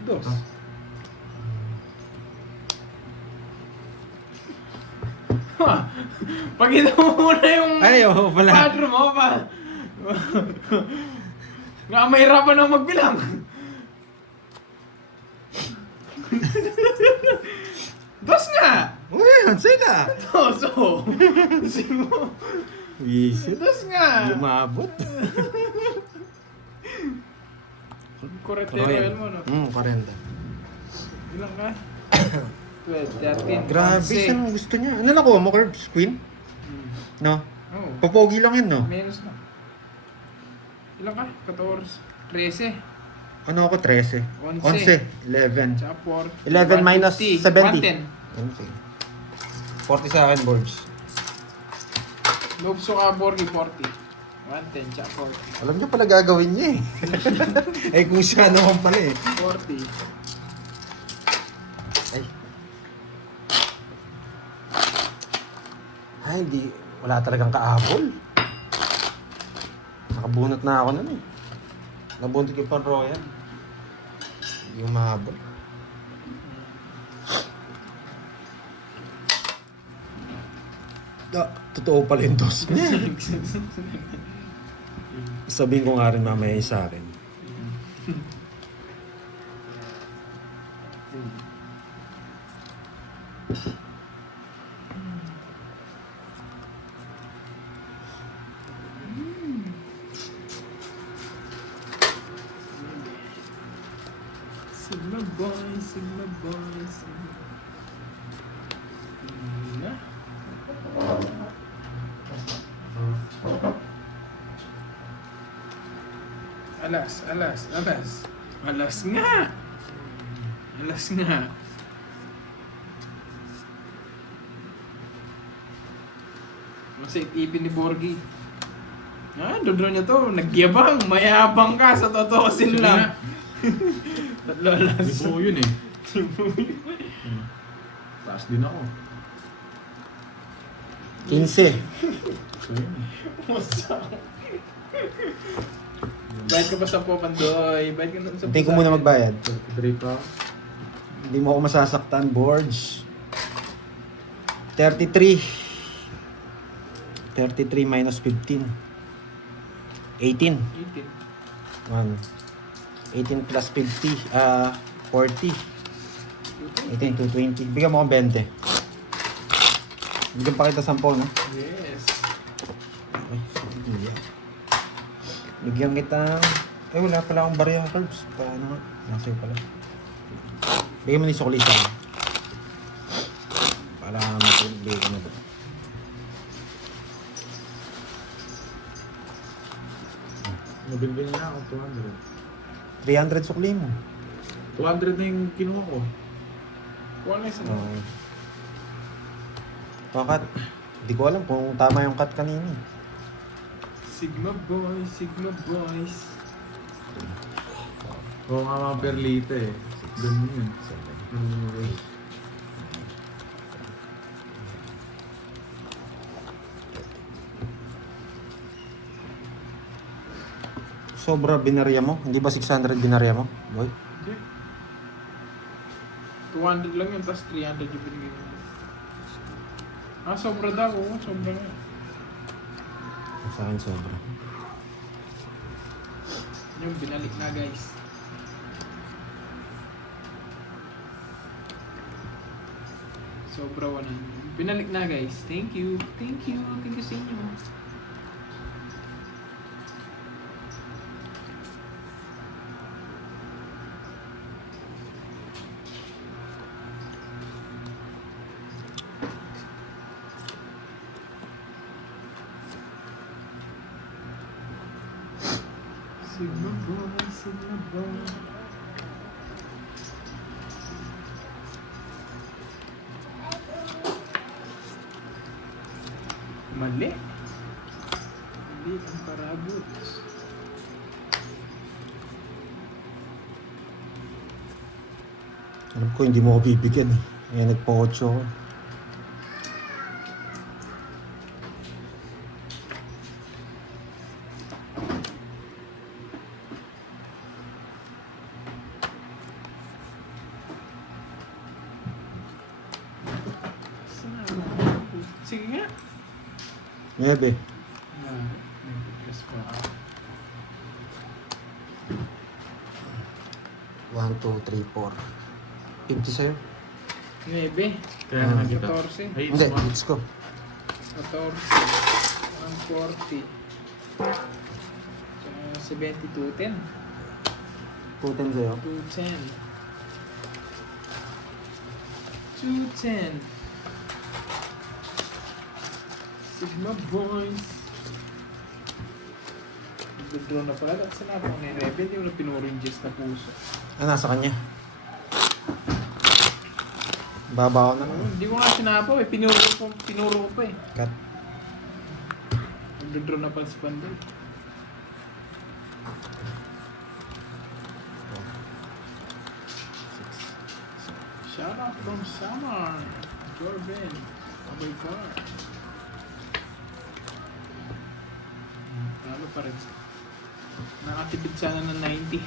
Dos. Ah. Ha! Pakita mo muna yung Ay, oo pala. padro mo pa. Nga mahirapan ang magbilang. Dos nga! Uy, sila. Dos, oh. Sino? Visit. Dos nga! Lumabot. Corretero yan mo, no? 40. Ilang ka? 12, 13, Grabe, 11. saan ang gusto niya? Ano nakuha mo, Curbs? Queen? No? Oh, Papogi lang yun, no? menos na. Ilang ka? 14, 13. Ano ako, 13? 11. 11. Tsaka 4. 11 minus 70. 110. Okay. 40 sa akin, boards. Lobso ka, Borgi, 40. 110, tsaka 40. Alam niyo pala gagawin niya eh. Ay, kung siya naman pala eh. 40. Ay. Ay, hindi. Wala talagang kaabol. Nakabunot na ako nun eh. Nabunot ko pa Royal. Yung mahabol. Totoo pala yung dos niya. Sabihin ko nga rin mamaya yung sa akin. Sigma boy, Sigma boy, Sigma. Na? Alas, alas, alas. Alas nga! Alas nga. Masait ipin ni Borgi. Ah, dodro niya to. Nagyabang. Mayabang ka sa totoo sin lang. Tatlo alas. Libo yun eh. Taas din ako. 15. So yun. Musa. Bayad ka pa sa Pandoy. Bayad ka na sa Hindi ko muna magbayad. 33 pa. Hindi mo ako masasaktan, boards. 33. 33 minus 15. 18. 18. 18 plus 50. 40. 18 to 20. Bigyan mo ako 20. Bigyan pa kita 10, no? Yes. Ay, bigyan. Bigyan kita... Ay, wala pala akong barya cards. Paano nga? Nasa iyo pala. Bigyan mo ni Sokli sa akin. Para matulbig ko na ba. Nabili na ako 300 sukli mo. 200 na yung kinuha ko. Kuha na isang. Okay. Pakat, hindi ko alam kung tama yung cut kanina. Sigma boys, Sigma boys. Oo nga mga perlita eh. Ganun yun. Sobra binarya mo? Hindi ba 600 binarya mo? Boy? Hindi. 200 lang yun, tapos 300 yung binigay mo. Ah, sobra daw. Oo, sobra nga. Sa akin sobra. Yung binalik na guys. Sobra 100. Binalik na guys. Thank you. Thank you. Thank you sa inyo. Sigma boy, Sigma boy. Mali. Mali ang parabot. Alam ko hindi mo ako bibigyan eh. Kaya nagpa-8 ako. Sige nga. 9. Yes po. 1, 2, 3, 4. 50 sa'yo? 9. Kaya naman kita. 14. Ay, Hindi, it's let's go. 14. 140. 72. 10. 210 sa'yo. 210. 210. Sigma boys. Nagdodraw na pala. At saan ako ni Rebel? Yung pinuro yung Jess na puso. Ah, nasa kanya. Baba ko na naman. Hindi ko nga sinapaw eh. Pinuro ko pa eh. Cut. Nagdodraw na pala si Pandel. Shout out from Samar. Jorben. Abay ka. Talo pa rin. Nakatipid sana ng 90.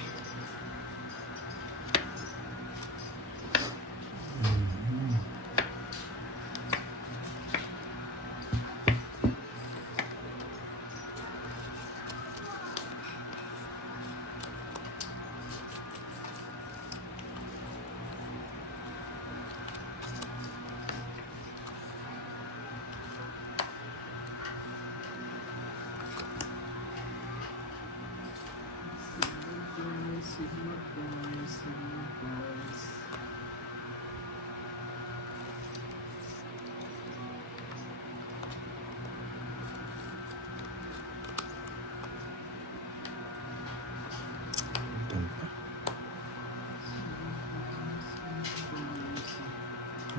Sigma boys, Sigma boys.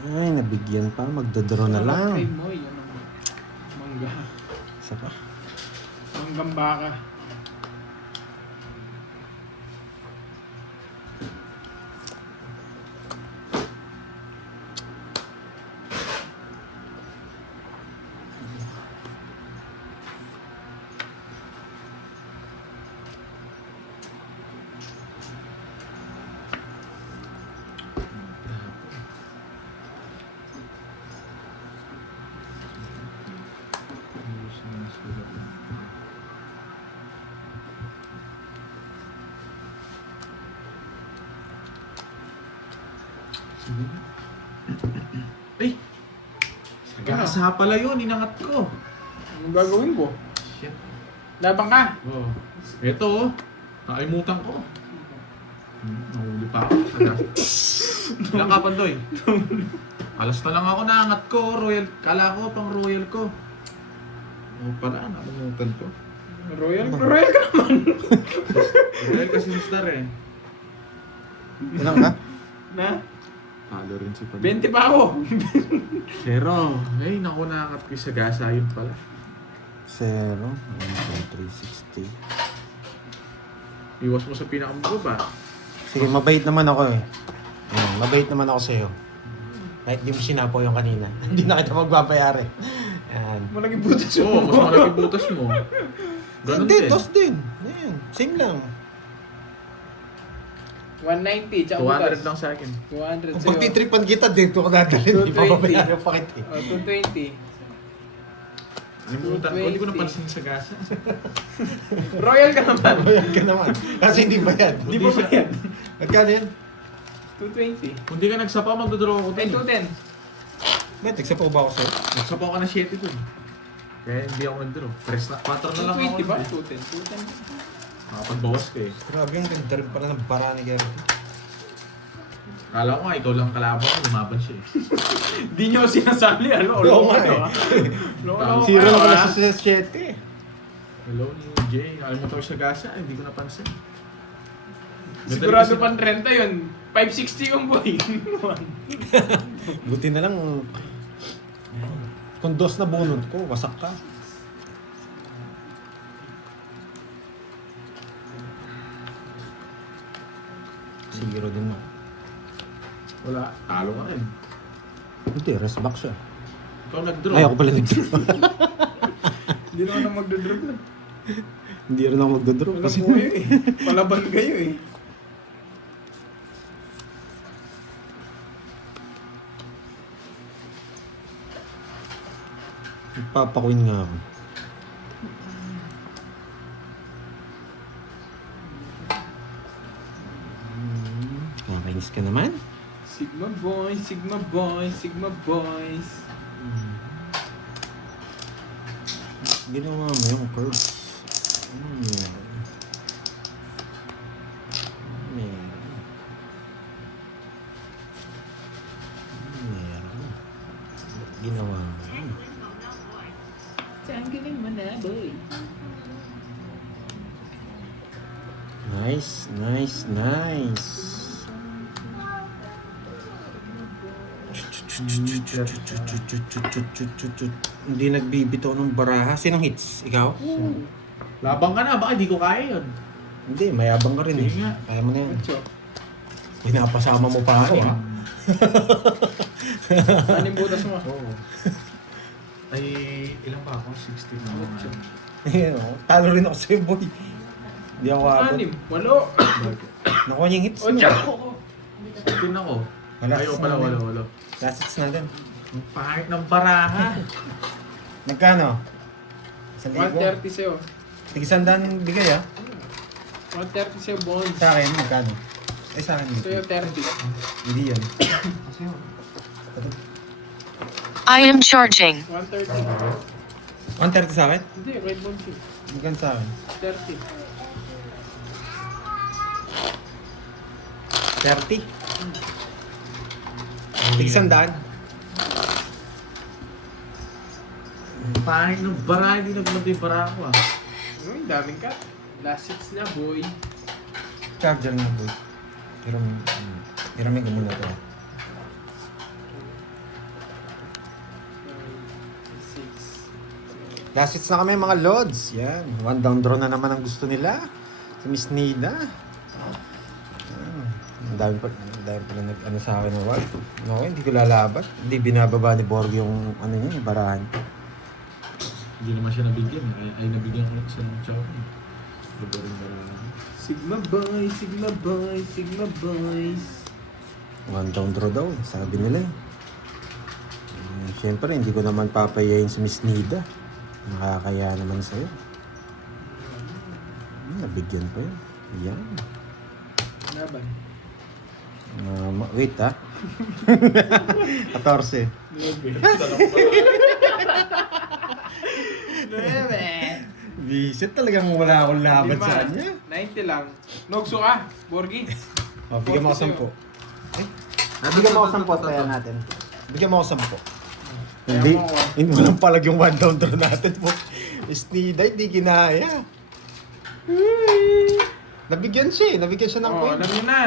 Ay, nabigyan pa. Magdodraw na lang. Kay Moy, yan naman. Mangga. Isa pa. Manggang baka. Ay! Gasa pala yun, inangat ko. Anong gagawin ko? Shit. Labang ka. Oo. Ito oh. Nakalimutan ko. Nahuli pa ako. Ilang ka, Pandoy? Alas na lang ako naangat ko, royal. Kala ko pang royal ko. Oo pala, nakalimutan ko. Royal ka naman. Royal kasi si Star eh. Ilan ka? Na? Talo rin si Pag. 20 pa ako. Zero. Ay, naku, nakakat ko sa gasa yun pala. 0, 1, 2, 3, 60. Iwas mo sa pinakamababa. Sige, mabait naman ako eh. Ayan, mabait naman ako sa'yo. Kahit di mo sinapo yung kanina. Hindi na kita magbabayari. Ayan. Malaki butas Oo, mas malaki butas mo. Ganun Hindi, din. dos din. Ayan, same lang. 190, tsaka 200 butas. lang sa akin. 200 Kung sa'yo. pagtitripan kita, dito ko dadalhin. Di 220. pababayari pa kita eh. Oh, 220. Limutan ko, hindi ko napansin sa gasa. Royal ka naman. Bayad ka naman. Kasi hindi bayad. Di ba bayad? Magkano yan? 220. Kung di ka nagsapa, magdodraw ako Ay, dun. 210. Bet, nagsapaw ba ako sa'yo? Nagsapa ka na 7 dun. Kaya hindi ako nagdraw. Press na, 4 na lang ako. 220 ba? eh. 210. Nakapagbawas ka eh. Grabe, ang ganda rin pala ng bara ni Gary. Kala ko nga, ikaw lang kalaban ko, lumaban siya eh. Di nyo sinasali, ano? Oo nga Loko, eh. ah. Loko, Zero kayo, lang pala ah. sa 7 eh. Hello ni Jay. Alam mo tayo sa gasa, hindi ko napansin. Sigurado pan 30 yun. 560 yung boy. Buti na lang, kung dos na bunot ko, wasak ka. Zero din mo. Wala, talo ka rin. Hindi, rest back siya. Ikaw nag-draw. Ay, ako pala nag-draw. Hindi naman na magdodrop na. Hindi rin ako magdodraw Wala kasi po kayo eh. Palaban kayo eh. nagpapakwin nga ako. Nakakainis ka naman? Sigma boys, Sigma boys, Sigma boys. Ginawa mo yung curves. Ano meron? Ano meron? Ano meron? Ba't ginawa mo? Tanggalin mo na boy. Nice, nice, nice. Hindi nagbibitaw ng baraha. Sinong hits? Ikaw? Labang ka na, baka hindi ko kaya yun. Hindi, mayabang ka rin eh. Sige nga. Kaya mo na yan. Ocho. Pinapasama mo pa ako ah. Anong butas mo? Oo. Ay, ilang pa ako? 16 na ako. Ocho. Ayun, oh. Talo rin ako sa'yo boy. Hindi ako abot. 6, 8. Nakuha niya yung hits. 8. 16 ako. Wala. Ayaw pala, wala. Last hits natin. Ang pangit ng baraha. Magkano? 1,000? 130 sa'yo. Tig-100 bigay ah. 130 sa'yo bonds. Sa akin, magkano? Ay, sa akin. Sa'yo 30. Hindi yan. I am charging. 130. 130 sa akin? Hindi, right bonds yun. Magkano sa akin? 30. 30? Tig-100? Ang pangit ng baraha, hindi nagmanda yung baraha ko ah. Uy, daming ka. Last hits na boy. Charger nga boy. Hiramin ko muna ito. 6. Last hits na kami mga lods. Yan. One down draw na naman ang gusto nila. Si Miss Nida. Ang dami pa nag-ano sa akin ng wall. No, hindi ko lalaban. Hindi binababa ni Borg yung ano niya, yung barahan. Hindi naman siya nabigyan. Ay nabigyan ko sa chow. Iba rin baraha. Sigma boys, Sigma boys, Sigma boys. One down draw daw, sabi nila eh. Siyempre, hindi ko naman papayayin si Miss Nida. Nakakaya naman sa'yo. Nabigyan pa yun. Yan. Laban. Wait ah. 14. 9. Visit talagang wala akong laban sa kanya. 90 lang. Nogso ka, Borgi. Oh, bigyan mo ako 10. Bigyan mo ako 10, kaya natin. Bigyan mo ako 10. Hindi, Kaya mo, hindi mo lang palag yung one down draw natin po. Snida, hindi ginaya. Nabigyan siya eh. Nabigyan siya ng Oh, coin. alam niyo na.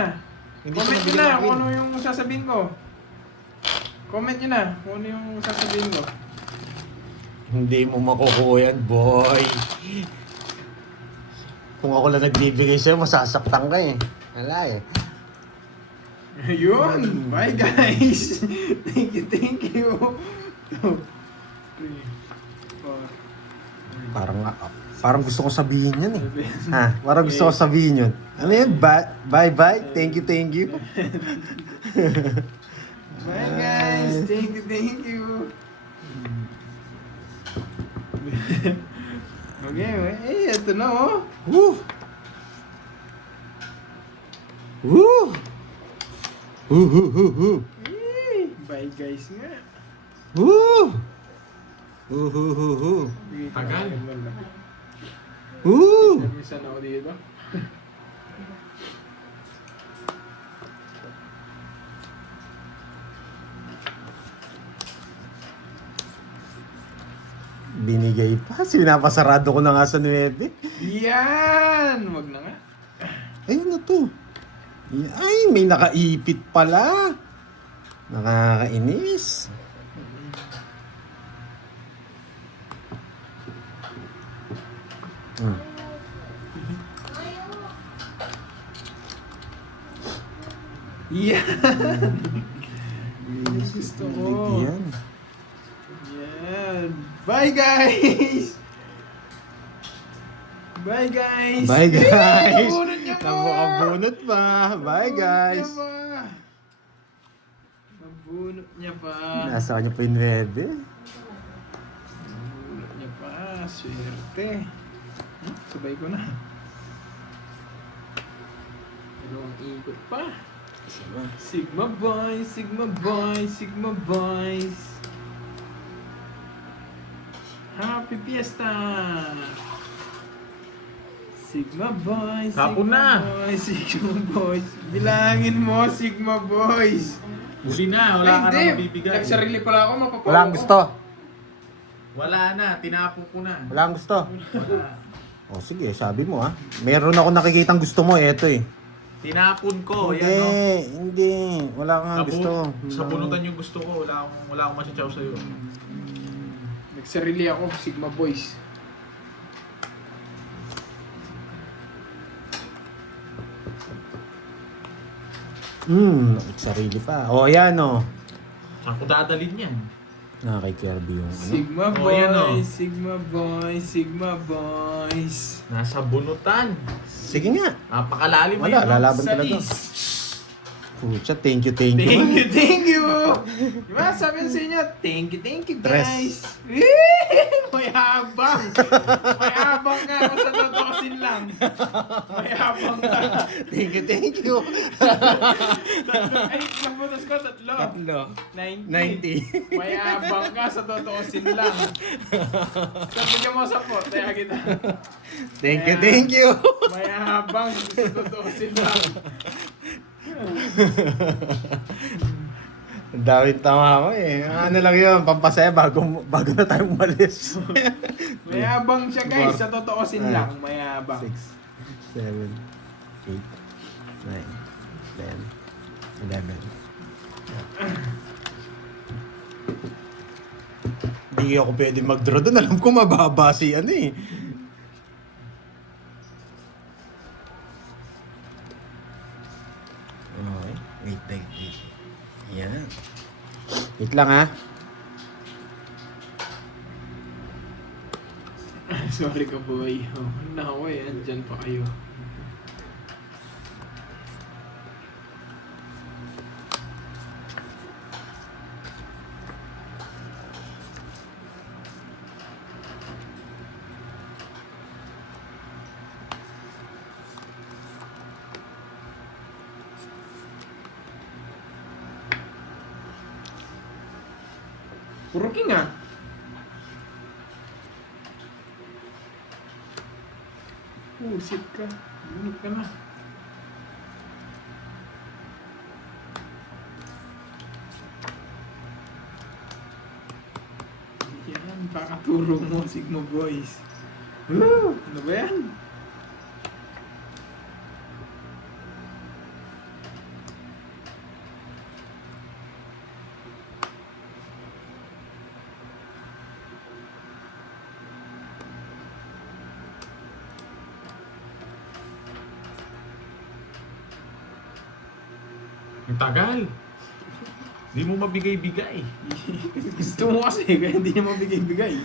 Hindi siya Comment nyo nabigyan na ng kung coin. ano yung sasabihin ko. Comment nyo na kung ano yung sasabihin ko. Hindi mo makukuha yan, boy. Kung ako lang nagbibigay sa'yo, masasaktan ka eh. Wala eh. Yun! Bye guys! Thank you, thank you! 2, 3, 4, Parang gusto ko sabihin yan eh. Ha? Parang gusto ko sabihin yun. Ano yun? Bye-bye. Thank you, thank you. Bye guys! Thank you, thank you! Okay, eh, ito na oh! Woo! Woo! Woo! Eh, bye guys nga! Woo! Woo! Tagal. Woo! Namisan ako dito. Binigay pa. Sinapasarado ko na nga sa 9. Yan! Wag na nga. Ayun na to. Ay, may nakaipit pala. Nakakainis. Hmm. Yan! Gusto ko. Yan. Yan. Bye guys! Bye guys! Bye guys. Nabunot niya pa! Nabunot pa. Bye guys. Nabunot niya pa. Nasa kanya pa yung 9. Nabunot niya pa. Swerte. Sabay ko na. Dalawang ikot pa. Sigma boys, Sigma boys, Sigma boys. Happy Fiesta! Sigma boys, Hapon Sigma na. boys, Sigma boys. Bilangin mo, Sigma boys. Huli na, wala ka na mabibigay. Nagsarili pala ako, mapapawa Wala ang ko. gusto. Wala na, tinapo ko na. Wala ang gusto. Wala. O sige, sabi mo ha. Meron ako nakikitang gusto mo, eto eh. Tinapon ko, Hindi, yan no. hindi. Wala kang gusto. Sa bunutan yung gusto ko, wala akong masyachaw sa'yo. Nagsarili ako, Sigma boys. Sarili pa. O, yan o. Saan ko dadalhin yan? Kay Kirby yung ano. Sigma Oh, boys, yan, oh. Sigma boys, Sigma boys. Nasa bunutan. Sige nga. Napakalalim mo Wala, yun. lalaban talaga. Salis. Pucha, thank you, thank Thank you. you, thank you! Diba, sabi sa inyo, thank you guys! May habang! May habang ka kung sa totosin lang. May habang ka. Thank you, thank you. Tatlo, ay, ilang butas ko? Tatlo. 90. May habang ka sa totosin lang. Sabihin mo sa pot, kaya kita. Thank you, thank you. May habang sa totosin lang. Ang daming tama ko eh. Ano lang yun, pampasaya bago na tayo umalis. May habang siya guys, sa totosin lang. May habang. 6, 7, 8, 9, 10, 11. Hindi ako pwede mag-draw doon. Alam ko mababa si ano eh. Okay. Wait. Yan. Wait lang ha. Sorry ka boy. Oh, nako eh, andyan pa kayo. Puro king ah. Sit ka. Bunot ka na. Yan, pakaturo mo, Sigma Boys. Woo! Ano ba yan? Ang tagal. Di mo mabigay-bigay. Gusto mo kasi, kaya hindi niya mabigay-bigay.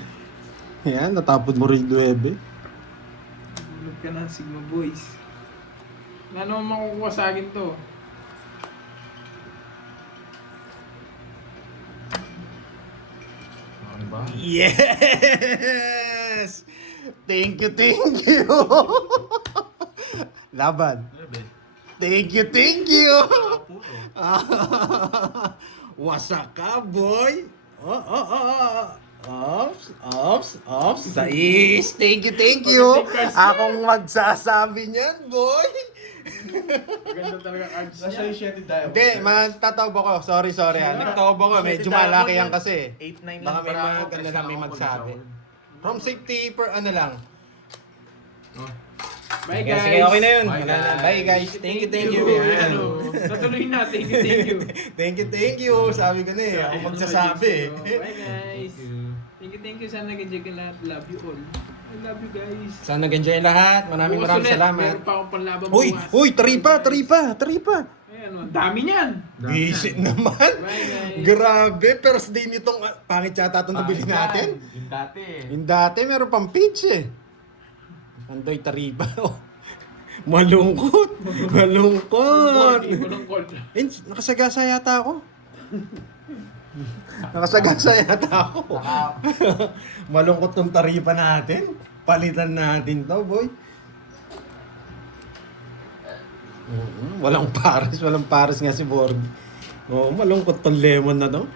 Yan, natapon mo rin 9. Tulog ka na, Sigma Boys. Wala naman makukuha sa akin to. Ano ba? Yes! Thank you, thank you! Laban. Ano ba? Thank you, thank you! Puto. Wasak ka, boy! Ops. Sais! Thank you! Akong magsasabi niyan, boy! Maganda talaga cards Nasa niya. yung shitty diamond. Hindi, matataob ako. Sorry. Nagtaob ako. Medyo malaki yan kasi. 8-9 Baka may maganda lang may magsabi. From safety per ano lang. Bye Sige, guys. sige, okay na yun. Bye, Wala na. guys. Bye guys. Thank you. Yan. Natuloy na. Thank you. Thank you. Sabi ko na eh. Ako magsasabi eh. Bye guys. Thank you. Sana nag-enjoy ka lahat. Love you all. I love you guys. Sana nag-enjoy lahat. Maraming Bukas ulit, salamat. Meron pa akong panlaban Uy, bukas. tari pa. Ayan, ang dami niyan. Visit naman. Bye guys. Grabe, first day nitong pangit yata itong nabili natin. Yung dati. Yung dati, meron pang peach eh. Andoy tariba. Malungkot. Walang cold. Nakasagasa yata ako. Malungkot tong taripa natin. Palitan natin to, boy. Walang pares nga si Borg. Malungkot tong lemon na to.